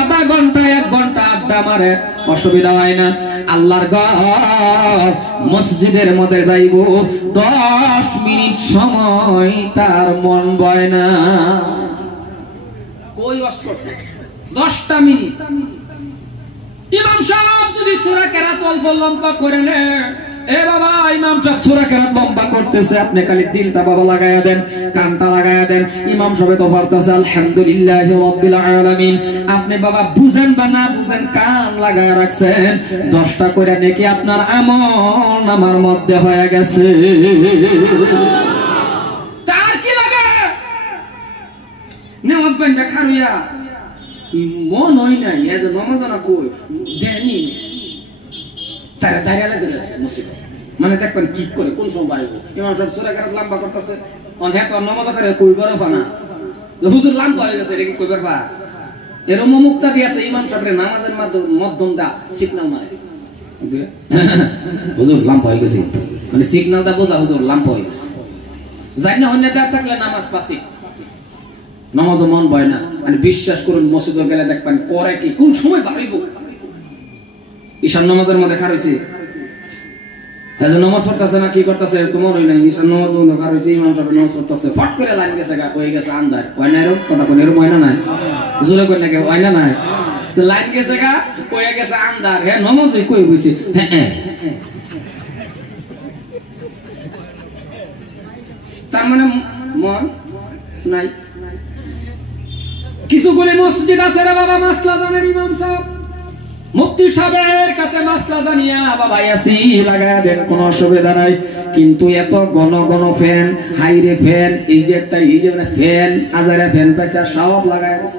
আধা ঘন্টা 1 ঘন্টা আড্ডা মারে, অসুবিধা হয় না। আল্লাহর ঘর মসজিদের মধ্যে যাইব 10 মিনিট সময় তার মন বয় না, কই অস্ত্র 10টা মিনিট। ইমাম সাহেব যদি সূরা কেরাত অল্প লম্বা করে নে, এ বাবা ইমাম সাহেব সূরা কেরাত লম্বা করতেছে, আপনি খালি দিলটা বাবা লাগায়া দেন, কানটা লাগায়া দেন। ইমাম সাহেব তো পড়তেছে আলহামদুলিল্লাহি রাব্বিল আলামিন, আপনি বাবা বুঝেন বা না বুঝেন কান লাগায়া রাখছেন, 10টা করে নাকি আপনার আমল আমার মধ্যে হয়ে গেছে। তার কি লাগে নেওয়াত বান্ধা খারুয়া মন হই নাই, এজ নমাজানা কই দেনি চারা দাঁড়িয়ে ধরে আছে মসজিদে, মানে দেখবেন কি করে কোন সময় বাড়িব। ইমাম সাহেব সূরা কেরাত লম্বা করতেছে, অন হ্যাঁ তো নামাজ করে কইবারও পানা, হুজুর লম্বা হয়ে গেছে, এটা কি কইবার পা? এরকম মুক্তা দিয়েছে ইমাম সাহেবের নামাজের মধ্যম দা সিগন্যাল মারে, হুজুর লম্বা হয়ে গেছে, মানে সিগন্যালটা বোঝা হুজুর লম্বা হয়ে গেছে। যাই না অন্য দেয়া থাকলে নামাজ পাসি, নামাজও মন বয় না। মানে বিশ্বাস করুন মসজিদে গেলে দেখবেন করে কি কোন সময় বাড়িব। ঈশান নামাজের মধ্যে খার হয়েছে, নামাজ পড়তেছে না কি করতেছে তোমার ওই নাই, ঈশান নামাজ মধ্যে খার হয়েছে, ইমাম সাহেব নামাজ পড়তেছে, ফট করে লাইন গেছে গা, হয়ে গেছে আন্ধার, হয় না এরকম কথা কোন এরকম হয় না নাই, জোরে করে নাকি হয় না নাই, লাইন গেছে গা, হয়ে গেছে আন্ধার, হ্যাঁ নামাজ কই বইছে, হ্যাঁ তার মানে মন নাই। কিছু গুলি মসজিদ আছে রে বাবা মাসলা জানেন, ইমাম সাহেব মুফতি সাহেবের কাছে মাসলা জানিয়া বাবা ইয়াসি লাগায়া দেন, কোনো অসুবিধা নাই। কিন্তু এত ঘন ঘন ফ্যান, হাইরে ফ্যান, এই যে একটা এই যে ফ্যান, আজারে ফ্যান পাইছে সব লাগায় গেছে।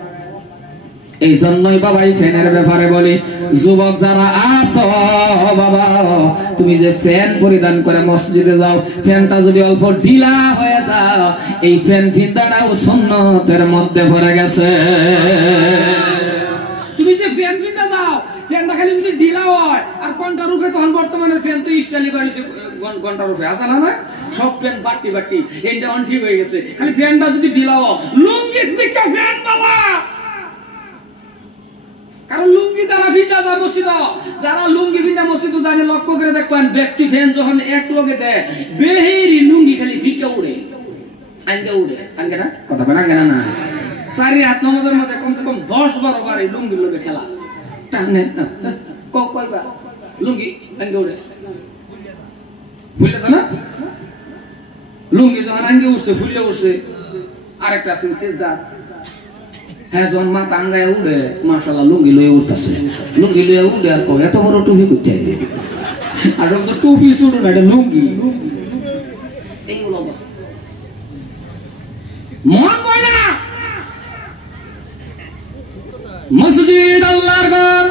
এই জন্যই বাবা এই ফ্যানের ব্যাপারে বলি, যুবক যারা আছো বাবা, তুমি যে ফ্যান পরিধান করে মসজিদে যাও, ফ্যানটা যদি অল্প ঢিলা হয়ে যাও, এই ফ্যান ফিন্দাটাও সুন্নতের মধ্যে পড়ে গেছে। তুমি যে ফ্যান ফিন্দা যাও, ফ্যানটা খালি যদি ঢিলা হয় আর ঘন্টার রূপে, তখন বর্তমানে ফ্যান তো স্টাইলি বাড়িছে, ঘন্টার রূপে আসা না, সব ফ্যান বাটি বাটি এইটা অন ঠিক হয়ে গেছে। খালি ফ্যানটা যদি ঢিলা হয়, লুঙ্গির দিকে ফ্যান বাবা, কারণ লুঙ্গি যারা ভিজা যায় মসজিদ, যারা লুঙ্গি ভিজা মসজিদ জানে, লক্ষ্য করে দেখবেন ব্যক্তি ফ্যান যখন এক লগে দেয়, বেহেরি লুঙ্গি খালি ফিকে উড়ে, আঙ্গে উড়ে, আঙ্গে না কথা বলে, আঙ্গে না 4 হাত নামাজের মধ্যে কমসে কম 10-12 বার এই লুঙ্গির লগে খেলা টানে, কয়বা লুঙ্গি আঙ্গে উড়ে, বুঝলে তো না? লুঙ্গি যখন আঙ্গে উঠছে, ফুলে উঠছে, আরেকটা আছে সিজদা, হ্যাঁ যখন মাথা আঙ্গায় উড়ে, মাশাআল্লাহ লুঙ্গি লয়ে উঠতেছে, লুঙ্গি লয়ে উঠে আর কয় এত বড় টুপি করতে হবে, আর তো টুপি শুরু না, এটা লুঙ্গি। এইগুলো অবস্থা মন বয় না। মসজিদ আল্লাহর ঘর,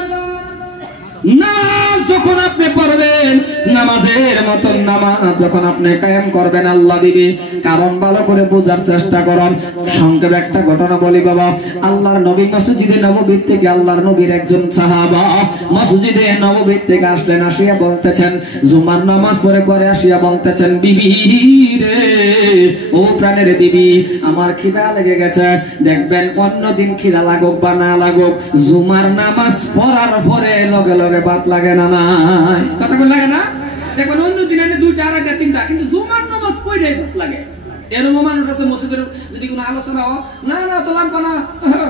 নামাজ যখন আপনি পড়বেন, নামাজের মতন নামাজ যখন আপনি কায়েম করবেন, আল্লাহ দিবে। কারণ ভালো করে বোঝার চেষ্টা করুন। সংক্ষেপে একটা ঘটনা বলি বাবা। আল্লাহর নবী মসজিদে নববীর থেকে, আল্লাহর নবীর একজন সাহাবা মসজিদে নববীর থেকে আসলেন, আসিয়া বলতেছেন, জুমার নামাজ পড়ে করে আসিয়া বলতেছেন, বিবি রে, ও প্রাণের বিবি, আমার খিদা লেগে গেছে। দেখবেন অন্যদিন খিদা লাগুক বা না লাগুক, জুমার নামাজ পড়ার পরে লগে লগে ভাত লাগে না, নাই কথা কোন লাগে না? দেখবেন অন্যদিন এনে 2টা 2টা 3টা, কিন্তু জুমার নামাজ পড়ে ভাত লাগে। এরকম মানুষ আছে মসজিদের যদি কোনো আলোচনা হয়, না না তো লাম্পা না,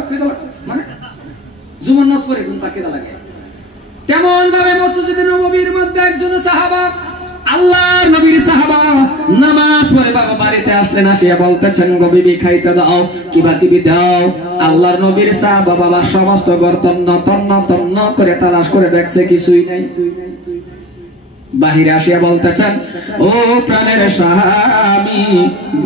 খিদা লাগছে, মানে জুমার নামাজ পড়ে তার খিদা লাগে। তেমন ভাবে মসজিদে নববীর মধ্যে একজন সাহাবা আল্লাহর নবীর সাহাবা নামাজ পড়ে বাবা বাড়িতে আসলেন, আসিয়া বলতেছেন গো বিবি খাইতে দাও, কিবা কিবি দাও। আল্লাহর নবীর সাহাবা বাবা সমস্ত ঘর তন্ন তন্ন তন্ন করে তালাশ করে দেখছে, কিছুই নাই। বাহিরে আসিয়া বলতেছেন, ও প্রাণের স্বামী,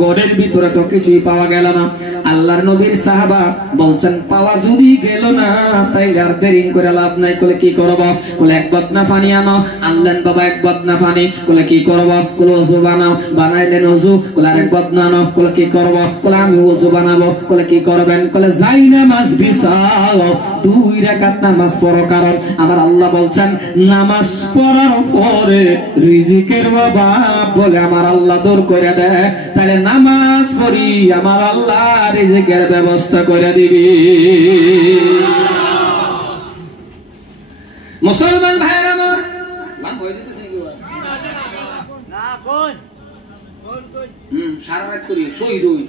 ঘরের ভিতরে তো কিছুই পাওয়া গেল না। আল্লাহর নবীর সাহাবা বলছেন, পাওয়া যদি গেল না তাইলে আর দেরি করে লাভ নাই। কলে কি করব? কলে এক বদনা পানি আনো। আনলেন বাবা এক বদনা পানি। কলে কি করব? কলে ওযু বানাও। বানাইলেন ওযু। কলে আরেক বদনা আনো। কলে কি করব? কলে আমি ওযু বানাবো। কলে কি করবেন? কলে যাই নামাজ বিছাও, 2 রাকাত নামাজ পড়ো, কারণ আমার আল্লাহ বলছেন নামাজ পড়ার পরে রিজিকের অভাব বলে আমার আল্লাহ দূর করে দেয়। তাহলে নামাজ পড়ি, আমার আল্লাহ রিজিকের ব্যবস্থা করে দিবি। মুসলমান ভাইয়ের আমার, সারা রাত করি শহীদ হই,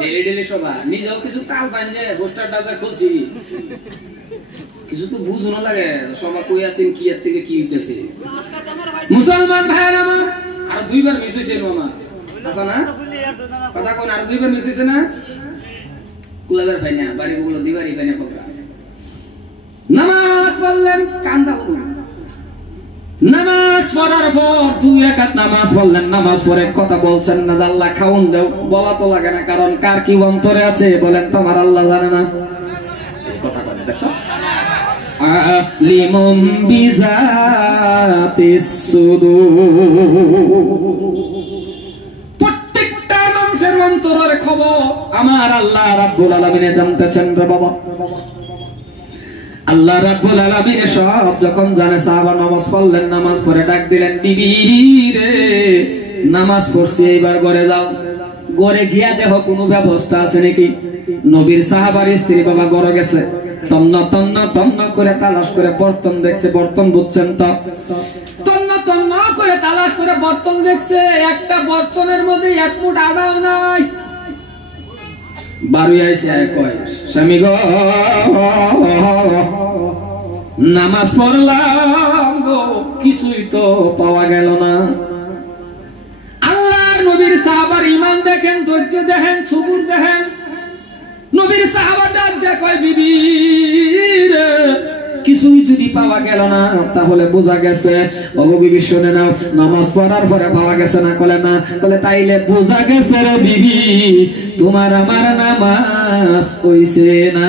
ডেলি ডেলি সভা, নিজেও কিছু তাল পান যে পোস্টার টাজা খুলছি, কিছু তো বুঝনো লাগে সবাই কই আছেন, কি এর থেকে কি হইতেছে। মুসলমান ভাইয়ের আমার, আর 2 বার মিস হইছে মামা, আচ্ছা না কথা কোন, আর 2 বার মিস হইছে না, কুলাবের ভাই না বাড়ি বগুলো দিবারি ভাই না পকড়া। নামাজ পড়লেন, কান্দা হলো, নামাজ পড়ার পর 2 রাকাত নামাজ পড়লেন। নামাজ পড়ে কথা বলছেন না, আল্লাহ খাওন দাও, বলা তো লাগে না, কারণ কার কি অন্তরে আছে বলেন, তোমার আল্লাহ জানে না। এই কথা বলে দেখছো, আলিমুম বিজাতিস সুদূর, প্রত্যেকটা মানুষের অন্তরের খবর আমার আল্লাহ রাব্বুল আলামিন জানতেছেন রে বাবা। আল্লাহ রাব্বুল আলামিন সব যখন জানে, সাহাবা নামাজ পড়লেন, নামাজ পড়ে ডাক দিলেন, বিবি রে নামাজ পড়ছি, এইবার ঘরে যাও। ঘরে গিয়া দেখো কোনো ব্যবস্থা আছে নাকি। নবীর সাহাবার স্ত্রী বাবা ঘরে গেছে, তন্ন তন্ন তন্ন করে তালাশ করে বর্তন দেখছে, বর্তন বুঝছেন তো, তন্ন তন্ন করে তালাশ করে বর্তন দেখছে, একটা বর্তনের মধ্যে 1 মুঠ আটাও নাই। বারুই আইসে কয়, স্বামী গো নামাজ পড়লাম গো, কিছুই তো পাওয়া গেল না। আল্লাহর নবীর সাহাবার ঈমান দেখেন, ধৈর্য দেখেন, সবুর দেখেন। নবীর সাহাবা ডাক দেয়, কয় বিবি রে কিছুই যদি পাওয়া গেল না তাহলে বোঝা গেছে, ওগো বিবি শুনে নাও, নামাজ পড়ার পরে পাওয়া গেছে না। কলে না, কলে তাইলে বোঝা গেছে রে বিবি, তোমার আমার নামাজ হইছে না।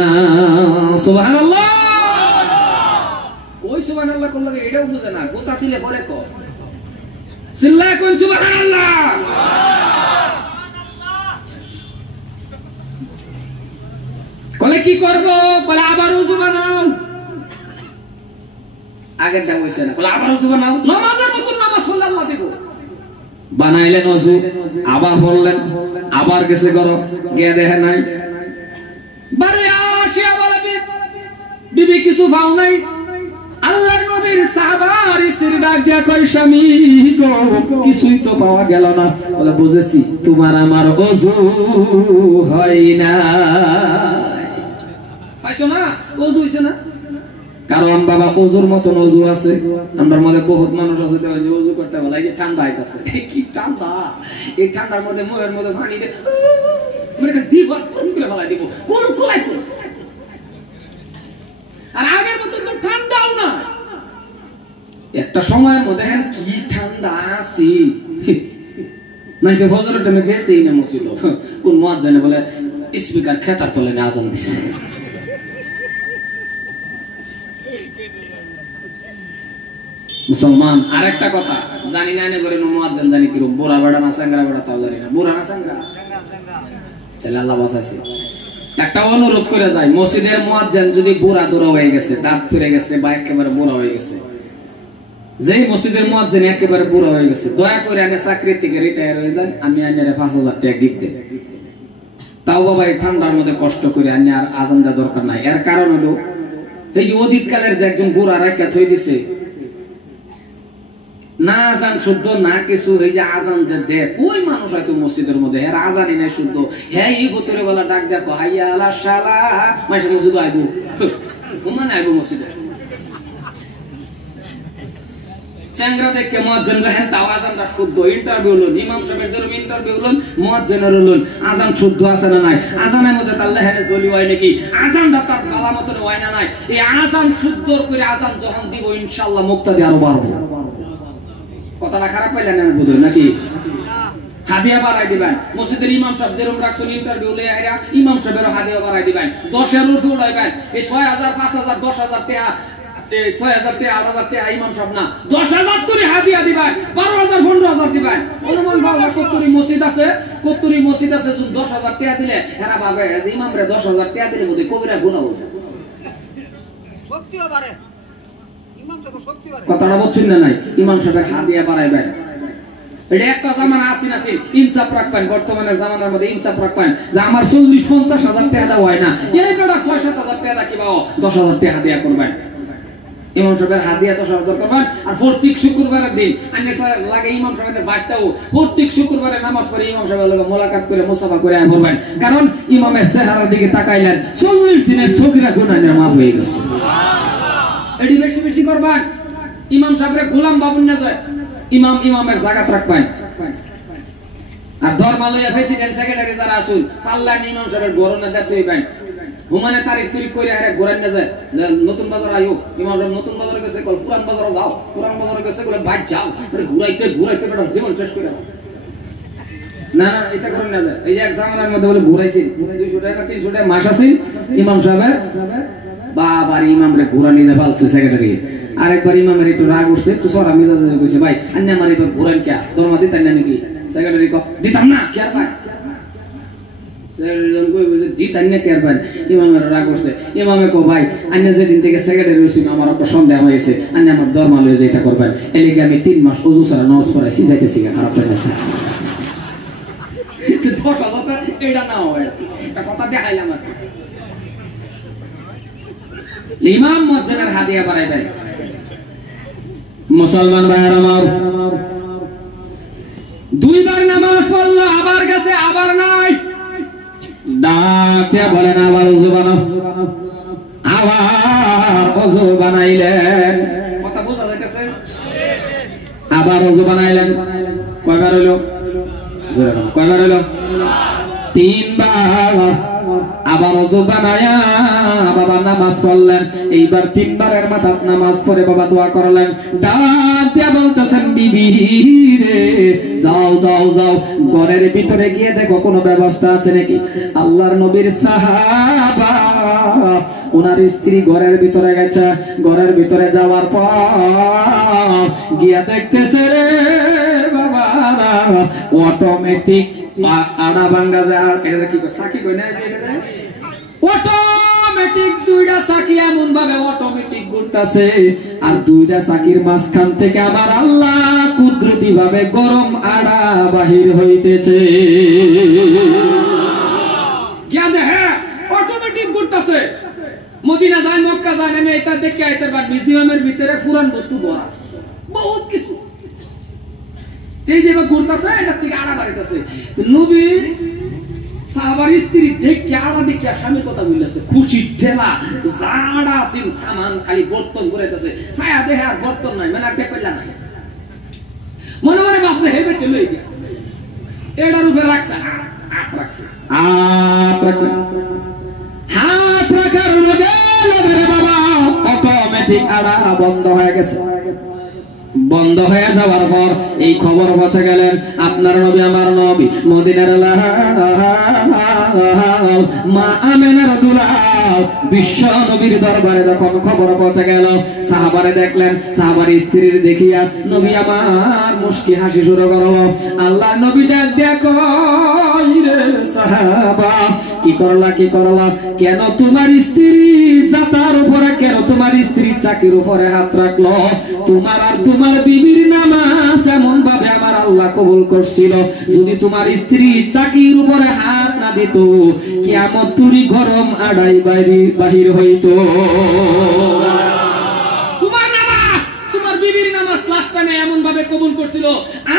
সুবহানাল্লাহ, ওই সুবহানাল্লাহ কোন লাগে এটাও বুঝে না, গোতা দিলে পরে কো চিল্লায় কোন সুবহানাল্লাহ। কলে কি করব? কলে আবার ওযু বানাও। আগের দাম হইছে না, কলে আবার ওযু বানাও। নামাজের মত নামাজ পড়লে আল্লাহ দেব। বানাইলেন ওযু, আবার পড়লেন, আবার গেছে করো, গিয়ে দেখে নাই। বারে আসিয়া বলে, বিবি কিছু পাও নাই। আল্লাহর নবীর সাহাবার স্ত্রী ডাক দিয়া কয়, স্বামী গো কিছুই তো পাওয়া গেল না। বলে বুঝেছি, তোমার আমার ওযু হয় না। পাইছো না, ওযু হইছে না, কারণ বাবা ওযুর মতন ওযু আছে। আমার মধ্যে বহুত মানুষ আছে যে ওযু করতে বলে, এই যে ঠান্ডা আইতাছে, কি ঠান্ডা, এই ঠান্ডার মধ্যে মুখের মধ্যে পানি দে মানে দিব করে ফেলাই দিব, কোন কোলাই কোন। আর আগের মতো তো ঠান্ডাও না, একটা সময়ের মধ্যে কি ঠান্ডা আছে, মানে ফজরের টাইমে গেছেই না মসজিদে, কোন মুয়াজ্জিন বলে স্পিকার খেতার তলে না আজান দিছে। মুসলমান আরেকটা কথা জানি না, এনে করে মুয়াজ্জিন জানি কিরকম, বুড়া বেড়া না সাংরা বেড়া তাও জানি না, বুড়া না সাংরা, তাহলে আল্লাহ বাঁচাইছে। একটা অনুরোধ করে যায়, মসজিদের মুয়াজ্জিন যদি বুড়া দৌড়া হয়ে গেছে, দাঁত ফিরে গেছে বা একেবারে বুড়া হয়ে গেছে, যেই মসজিদের মুয়াজ্জিন একেবারে বুড়া হয়ে গেছে, দয়া করে আনে চাকরি থেকে রিটায়ার হয়ে যান, আমি আইনারে 5000 টাকা গিফট দেব। তাও বাবা এই ঠান্ডার মধ্যে কষ্ট করে আনি আর আজান দেওয়ার দরকার নাই। এর কারণ হলো এই যে অতীত কালের যে একজন বুড়া রেখা থই দিছে, না আজান শুদ্ধ না কিছু, এই যে আজান যে দেখ ওই মানুষ হয়তো মসজিদের মধ্যে হ্যাঁ আজানই নাই শুদ্ধ, হ্যাঁ এই ভোতরে বেলা ডাক দেখো হাইয়া আলা শালা, মানুষের মসজিদ আইবো মানে আইবো মসজিদে। চ্যাংরা দেখে মুয়াজ্জিন রাহেন তাও আজানটা শুদ্ধ ইন্টারভিউ হলো ইমাম সাহেবের যেরকম ইন্টারভিউ হলো মুয়াজ্জিনের হলো আজান শুদ্ধ আছে না নাই আজানের মধ্যে তার লেহেনে জলি হয় নাকি আজানটা তার বালা মতন হয় না নাই এই আজান শুদ্ধ করে আজান যখন দিব ইনশাআল্লাহ মুক্তাদি আরো বাড়বে কথাটা খারাপ পাইলেন না বুঝুন নাকি হাদিয়া বাড়াই দিবেন মসজিদের ইমাম সাহেব যেরকম রাখছেন ইন্টারভিউ লয়ে আইরা ইমাম সাহেবেরও হাদিয়া বাড়াই দিবেন 10 এর উপরে উঠাইবেন এই 6000 5000 10000 টাকা 6000 টাকা 8000 টাকা ইমাম সাহেব না 10000 করে হাদিয়া দিবেন 12000 15000 দিবেন অনুমান ভালো কতরি মসজিদ আছে 10000 টাকা দিলে এরা ভাবে যে ইমামরে 10000 টাকা দিলে বোধহয় কবিরা গুনাহ হবে শক্তিও বাড়ে ইমাম সাহেব শক্তি বাড়ে কথাটা বুঝছেন না নাই ইমাম সাহেবের হাদিয়া বাড়াইবেন এটা একটা জামানা আসিন ইনসাফ রাখবেন বর্তমানের জামানার মধ্যে ইনসাফ রাখবেন যে আমার 40-50 হাজার টাকা দেওয়া হয় না এই বেটা 6-7 হাজার টাকা কি পাও 10,000 টাকা হাদিয়া করবেন ইমাম সাহেবের হাদিয়া 10,000 করবেন আর প্রত্যেক শুক্রবারের দিন আন্নে লাগে ইমাম সাহেবের বাসটাও প্রত্যেক শুক্রবারে নামাজ পড়ে ইমাম সাহেবের লগে মোলাকাত করে মুসাফা করে আয় করবেন কারণ ইমামের চেহারার দিকে তাকাইলেন 40 দিনের সগীরা গুনাহ মাফ হয়ে গেছে সুবহানাল্লাহ এডি বেশি বেশি করবেন ইমাম সাহেবের গোলাম বাবুন না যায় ইমামের জাকাত রাখবেন আর ধর্মালয়া প্রেসিডেন্ট সেক্রেটারি যারা আসুন পাল্লা ইমাম সাহেবের গরনে দাঁত হইবেন হুমানে তারিখ তুরিক করে আরে গোরান না যায় নতুন বাজার আইও ইমাম সাহেব নতুন বাজারে গেছে কল পুরান বাজারে যাও পুরান বাজারে গেছে বলে ভাই যাও ঘুরাইতে বেটা জীবন শেষ করে না না এটা করেন না যায় এই যে এক জামানার মধ্যে বলে ঘুরাইছি 200 টাকা 300 টাকা মাস আছে ইমাম সাহেবের বাবার ইমামরে ঘুরা নিয়ে যাবালছে সেক্রেটারি আরেকবার ইমামের একটু রাগ উঠছে একটু সরা মিজাজে কইছে ভাই আন্নে আমার এবার ঘুরান কে দরমা দিতেন না নাকি সেক্রেটারি কো দিতাম না কি আর ভাই সেক্রেটারি কই বুঝে দিতেন না কি আর ভাই ইমামের রাগ উঠছে ইমামে কো ভাই আন্নে যেদিন থেকে সেক্রেটারি হইছি আমার একটা সন্দেহ হয়েছে আন্নে আমার দরমা লয়ে যাইতা করবেন এলিগে আমি 3 মাস ওযু ছাড়া নামাজ পড়াইছি যাইতেছি খারাপ হয় না স্যার 10,000 এটা না হয় এটা কথা দেখাইলাম আর ইমাম মুয়াজ্জিনের হাদিয়া বাড়াইবেন মুসলমান ভাইরা আমার দুইবার নামাজ পড়লো আবার গেছে আবার নাই ডাক দিয়ে বলেন আবার ওযু বানাও আবার ওযু বানাইলেন কথা বোঝা যাইতেছে আবার ওযু বানাইলেন কয়বার হলো জোরে বলো কয়বার হলো 3 বার আবার ওযু বানায়া বাবা নামাজ পড়লেন এইবার 3 বারের মাথা নামাজ পড়ে বাবা দোয়া করলেন ডাক দিয়া বলতেছেন বিবি রে যাও যাও যাও ঘরের ভিতরে গিয়ে দেখো কোনো ব্যবস্থা আছে নাকি আল্লাহর নবীর সাহাবা ওনার স্ত্রী ঘরের ভিতরে গেছে ঘরের ভিতরে যাওয়ার পর গিয়া দেখতেছে রে বাবা অটোমেটিক আড়া ভাঙ্গা যায় এটা কি সাকি কই না এটা অটোমেটিক দুইটা সাকি এমন ভাবে অটোমেটিক ঘুরতাছে আর দুইটা সাকির মাঝখান থেকে আবার আল্লাহ কুদরতি ভাবে গরম আড়া বাহির হইতেছে জ্ঞান হ্যাঁ অটোমেটিক ঘুরতাছে মদিনা যায় মক্কা যায় না এটা দেখে আইতার বাদ মিউজিয়ামের ভিতরে পুরান বস্তু ভরা বহুত কিছু এই যে ঘুরতাছে এটা থেকে আড়া বাড়িতেছে নবীর সাহাবার স্ত্রী দেখে আড়া দেখে স্বামী কথা বলতেছে খুশি ঠেলা জাড়া আছেন সামান খালি বর্তন করেতেছে ছায়া দেহে আর বর্তন নাই মানে একটা কইলা নাই মনে মনে ভাবছে হেবে তো লই গেছে এটার উপরে রাখছে হাত রাখছে হাত রাখার লগে লগে বাবা অটোমেটিক আড়া বন্ধ হয়ে গেছে বন্ধ হয়ে যাওয়ার পর এই খবর পৌঁছে গেলেন আপনার নবী আমার নবী মদিনার মা আমেনার দুলাল বিশ্ব নবীর দরবারে যখন খবর পৌঁছে গেল সাহাবারে দেখলেন সাহাবার স্ত্রীর দেখিয়া নবী আমার মুস্কি হাসি শুরু করলো আল্লাহ নবী ডাক দেখো রে সাহাবা কি করলা কেন তোমার স্ত্রী জাতার উপরে কেন তোমার স্ত্রী চাকির উপরে হাত রাখলো তোমার আর তোমার বিবির নামাজ এমন ভাবে আমার আল্লাহ কবুল করছিল যদি তোমার স্ত্রী চাকির উপরে হাত না দিত কিয়ামত তুরি গরম আড়াই বাহির হইতো তোমার নামাজ তোমার বিবির নামাজ লাস্ট টাইমে এমন ভাবে কবুল করছিল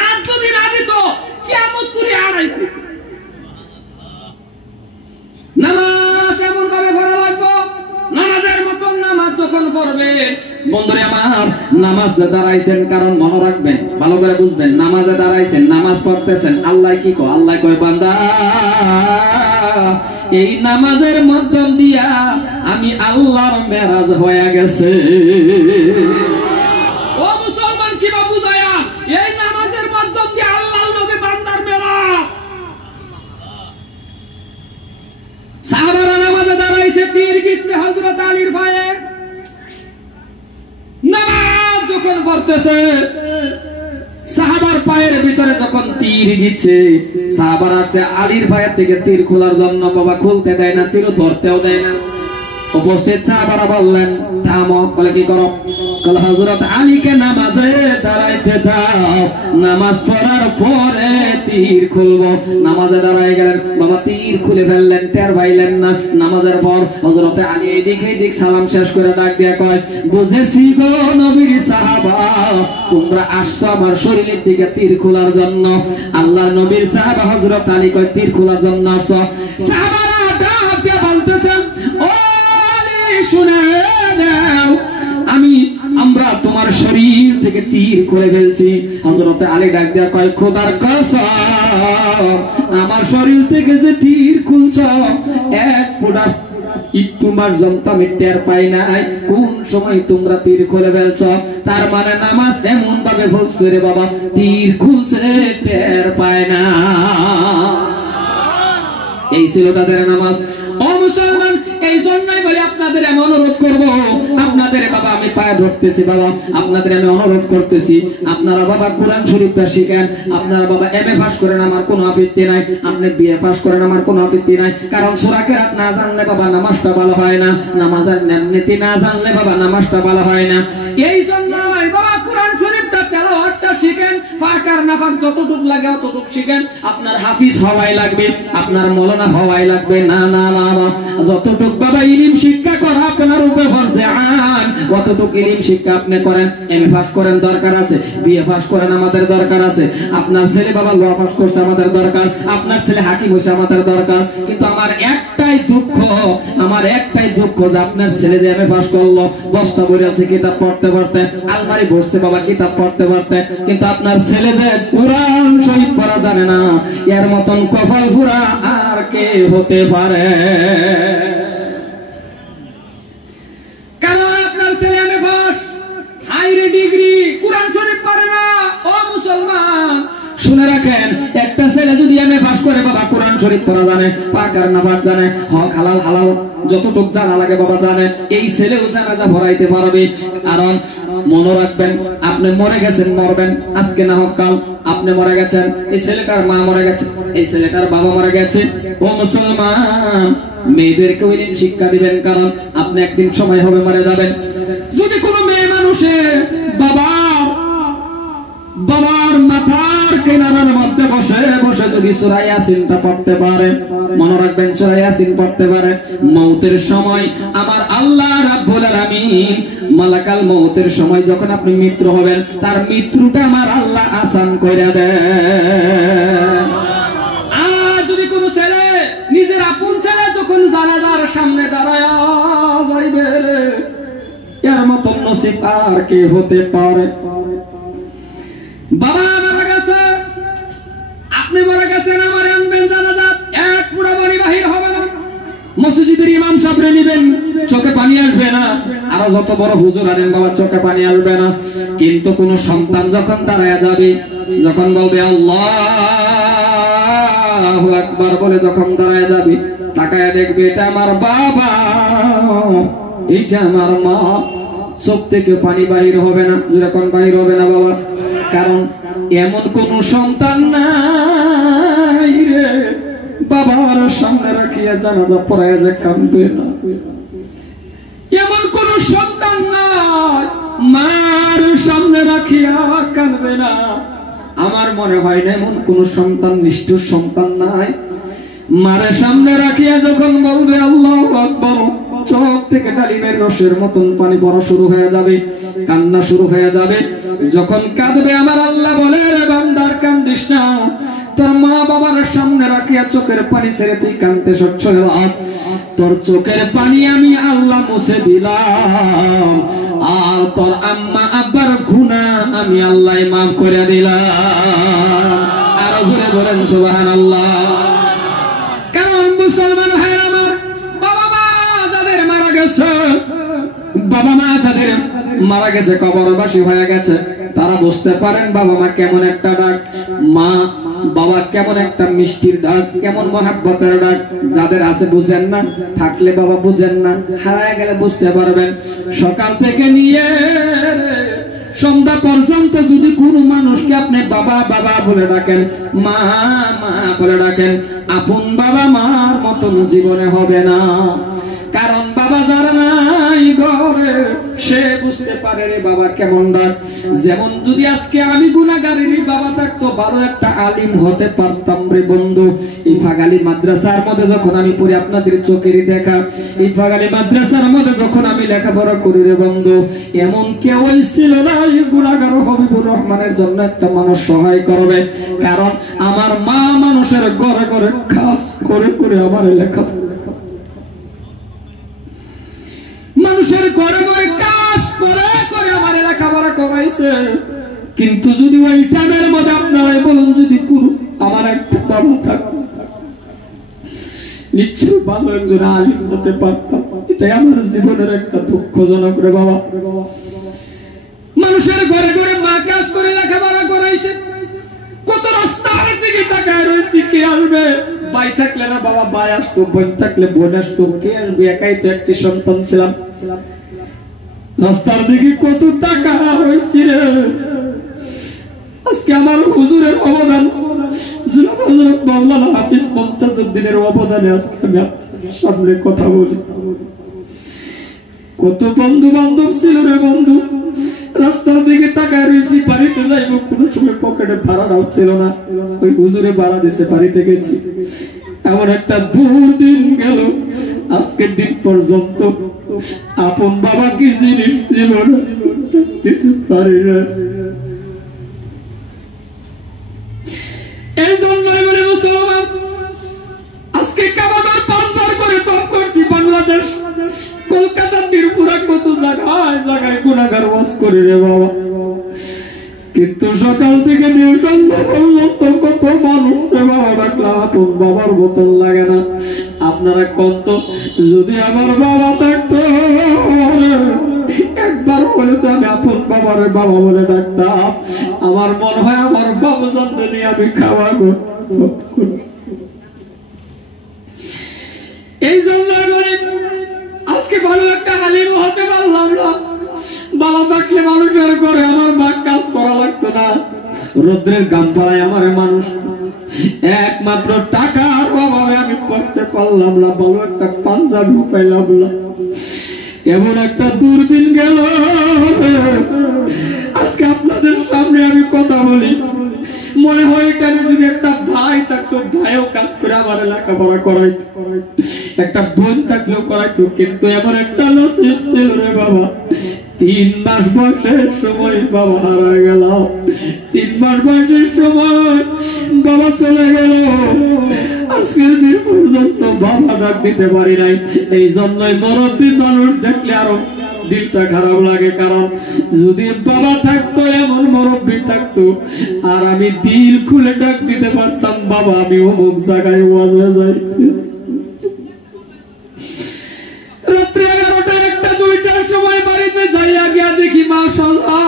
আর যদি না দিত কিয়ামত তুরি আড়াই হইতো নামাজ এমন ভাবে পড়া লাগবে নামাজের মতন নামাজ যখন পড়বে বন্ধুরে আমার, নামাজে দাঁড়াইছেন কারণ মনে রাখবেন, ভালো করে বুঝবেন, নামাজে দাঁড়াইছেন, নামাজ পড়তেছেন, আল্লাহ কি কয়? আল্লাহ কয় বান্দা এই নামাজের মাধ্যম দিয়া আমি আল্লাহর মেরাজ হয়ে গেছে। ও মুসলমান কিবা বুঝায়া এই নামাজের মাধ্যম দিয়ে আল্লাহর নবী বান্দার মেরাজ। সাহাবারা নামাজে দাঁড়াইছে, তীর গিচ্ছে হযরত আলীর ভাইয়ে। নামাজ যখন পড়তেছে, সাহাবার পায়ের ভিতরে যখন তীর গিচ্ছে, সাহাবারা আসছে আলীর ভাইয়ের থেকে তীর খোলার জন্য, বাবা খুলতে দেয় না, তীর ধরতেও দেয় না। উপস্থিত সাহাবারা বললেন থামো। বলে কি করো? বলে হযরত আলীকে নামাজে দাঁড়াইতে দাও, নামাজ পড়ার পরে তীর খুলবো। নামাজে দাঁড়ায় গেলেন, বাবা তীর খুলে ফেললেন, টের পাইলেন না। নামাজের পর হযরত আলী এইদিক সালাম শেষ করে ডাক দিয়ে কয়, বুঝেছি গো নবীর সাহাবা, তোমরা আসছো আমার শরীরের থেকে তীর খোলার জন্য। আল্লাহর নবীর সাহাবা হযরত আলী কয়, তীর খোলার জন্য আসছো? সাহাবারা ডাক দিয়ে বলতেছেন, ও শুনে নাও, আমরা তোমার শরীর থেকে তীর খুলে ফেলছি। হযরত আলী ডাক দিয়া কয়, খোদার কসম, আমার শরীর থেকে যে তীর খুলছ এক ফোঁটা একটু পর্যন্ত আমি টের পাই নাই কোন সময় তোমরা তীর খুলে ফেলছ। তার মানে নামাজ এমন ভাবে ফলছে রে বাবা, তীর খুলছে টের পায় না। এই ছিল তাদের নামাজ। ও মুসলমান, এই জন্যই বলে আপনাদের আমি অনুরোধ করব, আপনাদের বাবা আমি পায়ে ধরতেছি, বাবা আপনাদের আমি অনুরোধ করতেছি, আপনারা বাবা কোরআন শরীফটা শিখেন। আপনারা বাবা এমএ পাস করেন, আমার কোনো আপত্তি নাই। আপনি বিএ পাস করেন, আমার কোনো আপত্তি নাই। কারণ সূরা কেরাত না জানলে বাবা নামাজটা ভালো হয় না, নামাজের নীতি না জানলে বাবা নামাজটা ভালো হয় না। এই জন্যই বাবা কোরআন শরীফটা তেলাওয়াতটা শিখেন, ফাঁকার নাফাক যতটুকু লাগে অতটুকু শিখেন। আপনার হাফিজ হওয়াই লাগবে, আপনার মওলানা হওয়াই লাগবে না, না না না, যতটুক বাবা ইলম শিক্ষা করা আপনার উপর ফরজে আইন, অতটুক ইলম শিক্ষা আপনি করেন। এমএ পাস করেন, দরকার আছে। বিএ পাস করেন, আমাদের দরকার আছে। আপনার ছেলে বাবা ল পাস করছে, আমাদের দরকার। আপনার ছেলে হাকিম হইছে, আমাদের দরকার। কিন্তু আমার একটাই দুঃখ যে আপনার ছেলে যে এমএ পাস করলো, বস্তা ভরে আছে কিতাব পড়তে পড়তে, আলমারি ভরছে বাবা কিতাব পড়তে পড়তে, কিন্তু আপনার ছেলে যে কোরআন শরীফ পড়া জানে না, এর মতন কপাল ফুরা আর কে হতে পারে? কারণ আপনার ছেলে এমএ পাস, হাইরে ডিগ্রি, কোরআন শরীফ পারে না। ও মুসলমান শুনে রাখেন, একটা ছেলে যদি এমএ পাস করে বাবা কোরআন শরীফ পড়া জানে, পাক আর নাফাক জানে, হক হালাল হালাল যতটুক জানা লাগে বাবা জানে, এই ছেলেও জানাজা পড়াইতে পারবে। কারণ মনে রাখবেন, আপনি মরে গেছেন, মরবেন, আজকে না হোক কাল আপনি মরে গেছেন, এই ছেলেটার মা মরে গেছে, এই ছেলেটার বাবা মরে গেছে। ও মুসলমান, মেয়েদেরকে ইলম শিক্ষা দিবেন, কারণ আপনি একদিন সময় হবে মরে যাবেন। যদি কোনো মেয়ে মানুষে বাবার মাথার কিনারার মধ্যে বসে বসে যদি সূরা ইয়াসিনটা পড়তে পারে, মনে রাখবেন সূরা ইয়াসিন পড়তে পারে, মওতের সময় আমার আল্লাহ রাব্বুল আলামিন মালাকাল মওতের সময় যখন আপনি মৃত্যু হবেন, তার মৃত্যুটা আমার আল্লাহ আসান কইরা দেন। আর যদি কোন ছেলে নিজের আপন ছেলে যখন জানাজার সামনে দাঁড়ায়া যাইবে রে, এর মত নসিব আর কে হতে পারে? বাবা মারা গেছে, আপনি মারা গেছেন, আমার আনবেন জানাজা, এক পুরা পানি বাহির হবে না। মসজিদের ইমাম সাহেবরে নিবেন, চোখে পানি আসবে না। আর যত বড় হুজুর আনেন বাবা, চোখে পানি আসবে না। কিন্তু কোন সন্তান যখন দাঁড়ায় যাবে, যখন বলবে আল্লাহু আকবার বলে যখন দাঁড়ায় যাবে, তাকায় দেখবে এটা আমার বাবা, এটা আমার মা, চোখ থেকে পানি বাহির হবে না। যখন বাহির হবে না বাবা, কারণ এমন কোন সন্তান নাই রে বাবার সামনে রাখিয়া জানাজা পড়ায় যে কাঁদবে না। এমন কোন সন্তান নাই মার সামনে রাখিয়া কাঁদবে না। আমার মনে হয় না এমন কোন সন্তান, নিষ্ঠুর সন্তান নাই, মার সামনে রাখিয়া যখন বলবে আল্লাহু আকবার, চোখ থেকে ডালিমের রসের মতন পানি পড়া শুরু হয়ে যাবে, কান্না শুরু হয়ে যাবে। যখন কাঁদবে আমার আল্লাহ বলে, রে বান্দার কান্দিস না, তোর মা বাবার সামনে রাখিয়া চোখের পানি ছেড়ে তুই কাঁদতে সচ্ছ, তোর চোখের পানি আমি আল্লাহ মুছে দিলাম। আর তোর আম্মা আব্বার গুনাহ আমি আল্লাহ মাফ করে দিলাম। আর জোরে বলেন সুবহানাল্লাহ। কারণ মুসলমান ভাইরা আমার, বাবা মা যাদের মারা গেছে, বাবা মা যাদের মারা গেছে, কবরবাসী হয়ে গেছে, তারা বুঝতে পারেন বাবা মা কেমন একটা ডাক, মা বাবা কেমন একটা মিষ্টির ডাক, কেমন মহাব্বতের ডাক। যাদের আছে বুঝেন না, থাকলে বাবা বুঝেন না, হারায় গেলে বুঝতে পারবেন। সকাল থেকে নিয়ে সন্ধ্যা পর্যন্ত যদি কোনো মানুষকে আপনি বাবা বাবা বলে ডাকেন, মা মা বলে ডাকেন, আপন বাবা মার মতন জীবনে হবে না। কারণ বাবা যারা নাই ঘরে, সে বুঝতে পারে রে বাবা কেমন ডাক। যেমন যদি আজকে আমি গুনাহগারের বাবা থাকতো, ভালো একটা আলিম হতে পারতাম রে বন্ধু। ইফাগালি মাদ্রাসার মধ্যে যখন আমি পড়ি, আপনাদের চোখেরই দেখা, ইফাগালি মাদ্রাসার মধ্যে যখন আমি লেখাপড়া করি রে বন্ধু, এমন কেউ ছিল না এই গুনাহগার হবিবুর রহমানের জন্য একটা মানুষ সহায় করবে। কারণ আমার মা মানুষের ঘরে ঘরে কাজ করে করে আমার লেখাপড়া, মানুষের ঘরে ঘরে কাজ করে করে আমার লেখাপড়া করাইছে। কিন্তু যদি ওই টাইমের মধ্যে আপনারাই বলুন, যদি কোনো আমার একটা বাবা থাকতো, নিশ্চয় ভালো একজন আলিম হতে পারতাম। এটাই আমার জীবনের একটা দুঃখজনক রে বাবা। মানুষের ঘরে ঘরে মা কাজ করে লেখাপড়া করাইছে, কত রাস্তার দিকে তাকায় রয়েছি, কে আসবে? ভাই থাকলে না বাবা ভাই আসতো, বোন থাকলে বোন আসতো, কে আসবে? একাই তো একটি সন্তান ছিলাম। রাস্তার দিকে কত টাকা হয়েছে রে। আজকে আমার হুজুরের অবদান, হযরত মাওলানা হাফিজ মুমতাজউদ্দিনের অবদানে আজকে আমি আপনাদের সামনে কথা বলি। কত বন্ধু বান্ধব ছিল রে বন্ধু, রাস্তার দিকে তাকায় রয়েছি, বাড়িতে যাইব, কোন সময় পকেটে ভাড়াটাও ছিল না, ওই হুজুরে ভাড়া দিছে, বাড়িতে গেছি। এমন একটা দুর্দিন গেল, আজকের দিন পর্যন্ত আপন বাবা কি জিনিস জীবন দিতে পারি না। এই জন্যই বলে মুসলমান, আজকে কাবাগার 5 বার করে তপ করছি বাংলাদেশ, কলকাতা, ত্রিপুরা, কত জায়গায় জায়গায় গুনাহগার ওয়াজ করে রে বাবা। কিন্তু সকাল থেকে নিয়ে সন্ধ্যা পর্যন্ত কত মানুষ রে বাবা ডাকলাম, আপন বাবার বোতল লাগে না। আপনারা কত, যদি আমার বাবা থাকতো, একবার বলে তো আমি আপন বাবার বাবা বলে ডাকতাম। আমার মনে হয় আমার বাবা জানতে নিয়ে আমি খাওয়াবো। এই জন্য আজকে ভালো একটা আলিম হতে পারলাম না। বাবা থাকলে মানুষের ঘরে আমার মা কাজ করা লাগতো না, রোদ্রের গাম পাড়ায় আমার মানুষ, একমাত্র টাকার অভাবে আমি পড়তে পারলাম না, ভালো একটা পাঞ্জাবি পাইলাম না। এমন একটা দুর্দিন গেল, আজকে আপনাদের সামনে আমি কথা বলি, মনে হয় এখানে যদি একটা ভাই থাকতো, ভাইও কাজ করে আমার লেখাপড়া করাইতো, একটা বোন থাকলেও করাইতো। কিন্তু এমন একটা নসিব ছিল রে বাবা, 3 মাস বয়সের সময় বাবা হারা গেল। 3 মাস বয়সের সময় বাবা চলে গেল, আজকের দিন পর্যন্ত বাবা ডাক দিতে পারি নাই। এই জন্যই মুরব্বী মানুষ দেখলে আরো দিলটা খারাপ লাগে। কারণ যদি বাবা থাকতো, এমন মুরব্বী থাকতো, আর আমি দিল খুলে ডাক দিতে পারতাম, বাবা আমি অমুক জায়গায় ওয়াজে যাইতেছি। রাত্রি 11টা, 1টা, 2টার সময় বাড়িতে যাইয়া গিয়া দেখি মা সাজা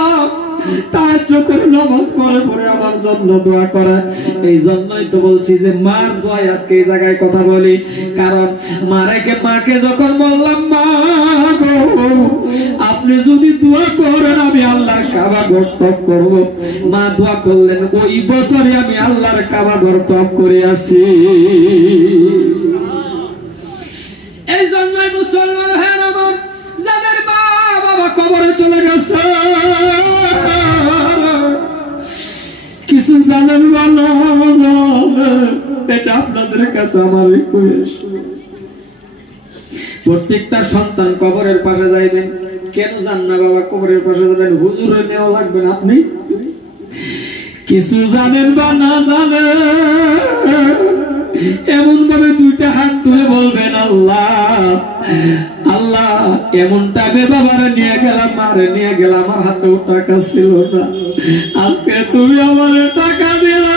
তাহাজ্জুদের নামাজ পড়ে পড়ে আমার জন্য দোয়া করে। এই জন্যই তো বলছি যে মার দোয়ায় আজকে এই জায়গায় কথা বলি। কারণ মাকে যখন বললাম, মা গো আপনি যদি দোয়া করেন আমি আল্লাহর কাবা ঘর তওয়াফ করব, মা দোয়া করলেন, ওই বছরে আমি আল্লাহর কাবা ঘর তওয়াফ করে আসি। এই জন্যই মুসলমান ভাইরা আমার, যাদের মা বাবা কবরে চলে গেছে, কিছু জানেন ভালো, এটা আপনাদের কাছে আমার রিকোয়েস্ট। প্রত্যেকটা সন্তান কবরের পাশে যাইবেন। কেন যান না বাবা কবরের পাশে যাবেন? হুজুরে নেওয়া লাগবে না। আপনি কিছু জানেন বা না জানেন, এমন ভাবে দুইটা হাত তুলে বলবেন আল্লাহ আল্লাহ, এমন টাইমে বাবারে নিয়ে গেলাম, মারে নিয়ে গেলাম, আমার হাতেও টাকা ছিল না, আজকে তুমি আমার টাকা দিলা,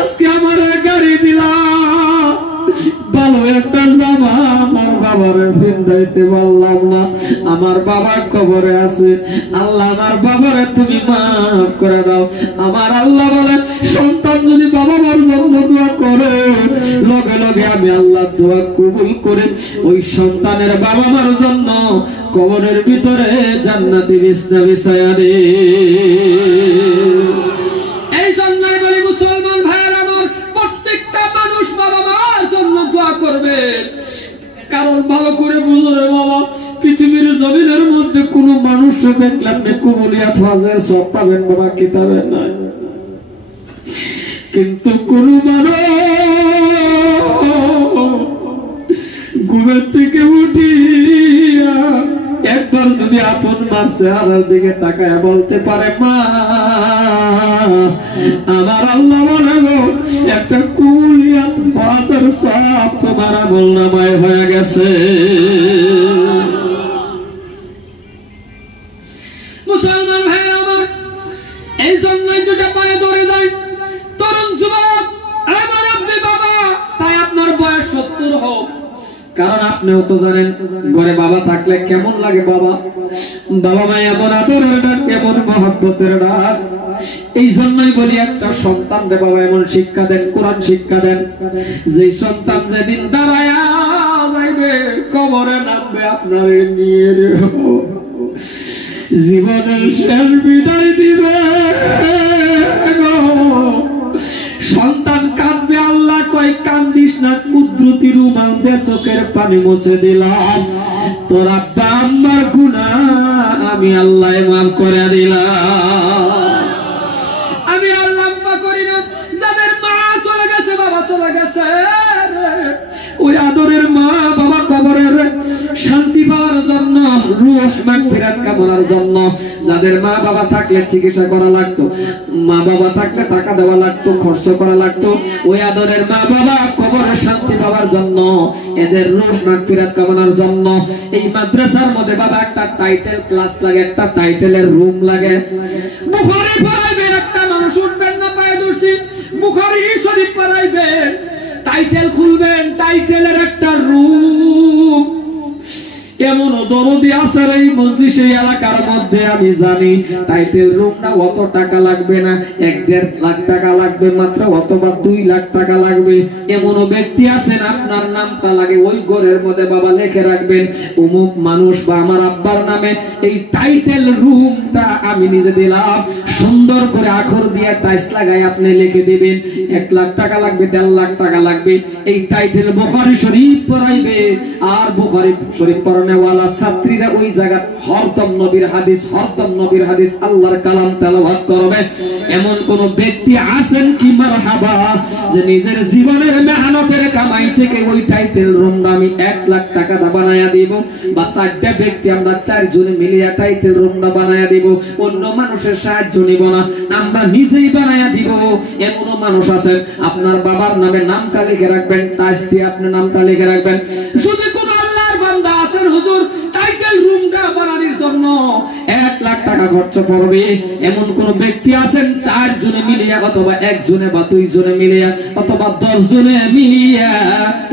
আজকে আমার গাড়ি দিলা, ভালো একটা জামা আমার বাবারে পিন্দাইতে পারলাম না, আমার বাবা কবরে আছে, আল্লাহ আমার বাবারে তুমি মাফ করে দাও। আমার আল্লাহ বলে সন্তান যদি বাবা মার জন্য দোয়া করে, লগে লগে আমি আল্লাহ দোয়া কবুল করে ওই সন্তানের বাবা মার জন্য কবরের ভিতরে জান্নাতি বিছনা বিছায়া দে। এই জন্যই বলি মুসলমান ভাইয়ের আমার, প্রত্যেকটা মানুষ বাবা মার জন্য দোয়া করবে। কারণ ভালো করে বুঝো রে বাবা, পৃথিবীর জমিনের মধ্যে কোন মানুষ দেখলাম না কবুলিয়াত হজের সব পাবেন বাবা কিতাবের নাই, কিন্তু কোন মানুষ ঘুমের থেকে উঠিয়া একবার যদি আপন মার চেহারার দিকে তাকায় বলতে পারে মা, আমার আল্লাহ বলে গো একটা কবুলিয়াত হজের সব তোমার আমল নামায় হয়ে গেছে। মুসলমান ভাইয়ের আমার, এই জন্যই দুটা পায়ে ধরে যায় তরুণ যুবক, আমার আপনি বাবা চাই আপনার বয়স 70 হোক, কারণ আপনিও তো জানেন ঘরে বাবা থাকলে কেমন লাগে, বাবা বাবা মা এমন আদরের ডাক, এমন মহব্বতের ডাক। এই জন্যই বলি একটা সন্তান রে বাবা এমন শিক্ষা দেন, কোরআন শিক্ষা দেন, যে সন্তান যেদিন দাঁড়ায় যাইবে কবরে নামবে আপনার নিয়ে জীবনের শেষ বিদায় দিবে, সন্তান কাঁদবে, আল্লাহ কয় কান্দিস না, কুদরতি রুমাল দিয়ে চোখের পানি মুছে দিলাম, তোর আব্বা আম্মার গুনাহ আমি আল্লাহ মাফ করে দিলাম। আমি আল্লাহ মাফ করি না, যাদের মা চলে গেছে, বাবা চলে গেছে, ওই আদরের মা বাবা কবরের শান্তি পাওয়ার জন্য, রূহ মাগফিরাত কামনার জন্য, যাদের মা বাবা থাকলে চিকিৎসা করা লাগতো, মা বাবা থাকলে টাকা দেওয়া লাগতো, খরচ করা লাগতো, ওই আদরের মা বাবা কবরের শান্তি পাওয়ার জন্য, এদের রূহ মাগফিরাত কামনার জন্য এই মাদ্রাসার মধ্যে বাবা একটা টাইটেল ক্লাস লাগে, একটা টাইটেলের রুম লাগে। বুখারী পড়াইবে, একটা মানুষ উঠবেন না পায়ে ধরছি, বুখারী শরীফ পড়াইবেন, টাইটেল খুলবেন, টাইটেলের একটা রুম। এমন দরদি আছে এই মজলিস এই এলাকার মধ্যে, আমি জানি টাইটেল রুমটা অত টাকা লাগবে না, 1-1.5 লাখ টাকা লাগবে মাত্র, অথবা 2 লাখ টাকা লাগবে। এমনও ব্যক্তি আছেন আপনার নামটা লাগে ওই ঘরের মধ্যে বাবা লিখে রাখবেন অমুক মানুষ বা আমার আব্বার নামে, এই টাইটেল রুমটা আমি নিজে দিলাম, সুন্দর করে আখর দিয়ে টাইস লাগাই আপনি লিখে দিবেন, 1 লাখ টাকা লাগবে, 1.5 লাখ টাকা লাগবে। এই টাইটেল বুখারী শরীফ পড়াইবে, আর বুখারী শরীফ পড়ানো ওয়ালা ছাত্রীরা ওই জায়গা হরদম নবীর হাদিস, হরদম নবীর হাদিস, আল্লাহর কালাম তেলাওয়াত করবে। এমন কোন ব্যক্তি আছেন কি মারহাবা, যে নিজের জীবনের মেহনতের কামাই থেকে ওই টাইটেল রুমটা আমি 1 লাখ টাকা দা বানায়া দিব, বা 4টা ব্যক্তি আমরা 4 জনে মিলিয়া টাইটেল রুমটা বানায়া দিব, অন্য মানুষের সাহায্য নিব না, আমরা নিজেই বানায়া দিব। এমনও মানুষ আছেন আপনার বাবার নামে নামটা লিখে রাখবেন, টাইস দিয়ে আপনি নামটা লিখে রাখবেন। যদি কোন আল্লাহর বান্দা আছেন হুজুর টাইটেল রুমটা বানানোর জন্য 1 লাখ টাকা খরচ পড়বে, এমন কোন ব্যক্তি আছেন 4 জনে মিলিয়া, অথবা 1 জনে বা 2 জনে মিলিয়া, অথবা 10 জনে মিলিয়া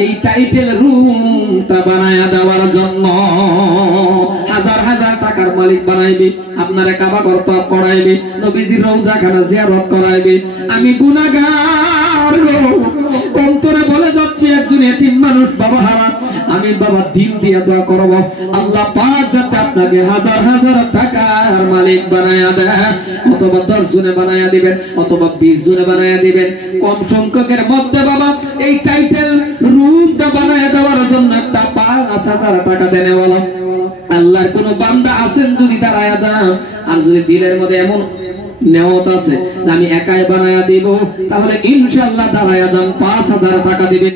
এই টাইটেল রুমটা বানায়া দেওয়ার জন্য হাজার হাজার টাকার মালিক বানাইবে, আপনারে কাবা করতে করাইবে, নবীজির রওজাখানা জিয়ারত করাইবে। আমি গুনাহগার অন্তরে বলে যাচ্ছি, একজন এতিম মানুষ বাবা হারা, আমি বাবা দিন দিয়ে দোয়া করব আল্লাহ পাক যাতে আপনাকে হাজার হাজার টাকার মালিক বানায়া দেয়, অথবা 10 জনে বানায়া দিবেন, অথবা 20 জনে বানায়া দিবেন। কম সংখ্যকের মধ্যে বাবা এই টাইটেল রুমটা বানায়া দেওয়ার জন্য একটা 5,000 টাকা দেনে বলো। আল্লাহর কোন বান্দা আছেন যদি দাঁড়ায়া যান, আর যদি দিলের মধ্যে এমন নেওয়াত আছে যে আমি একাই বানায়া দিব, তাহলে ইনশাআল্লাহ দাঁড়ায়া যান, 5,000 টাকা দিবেন।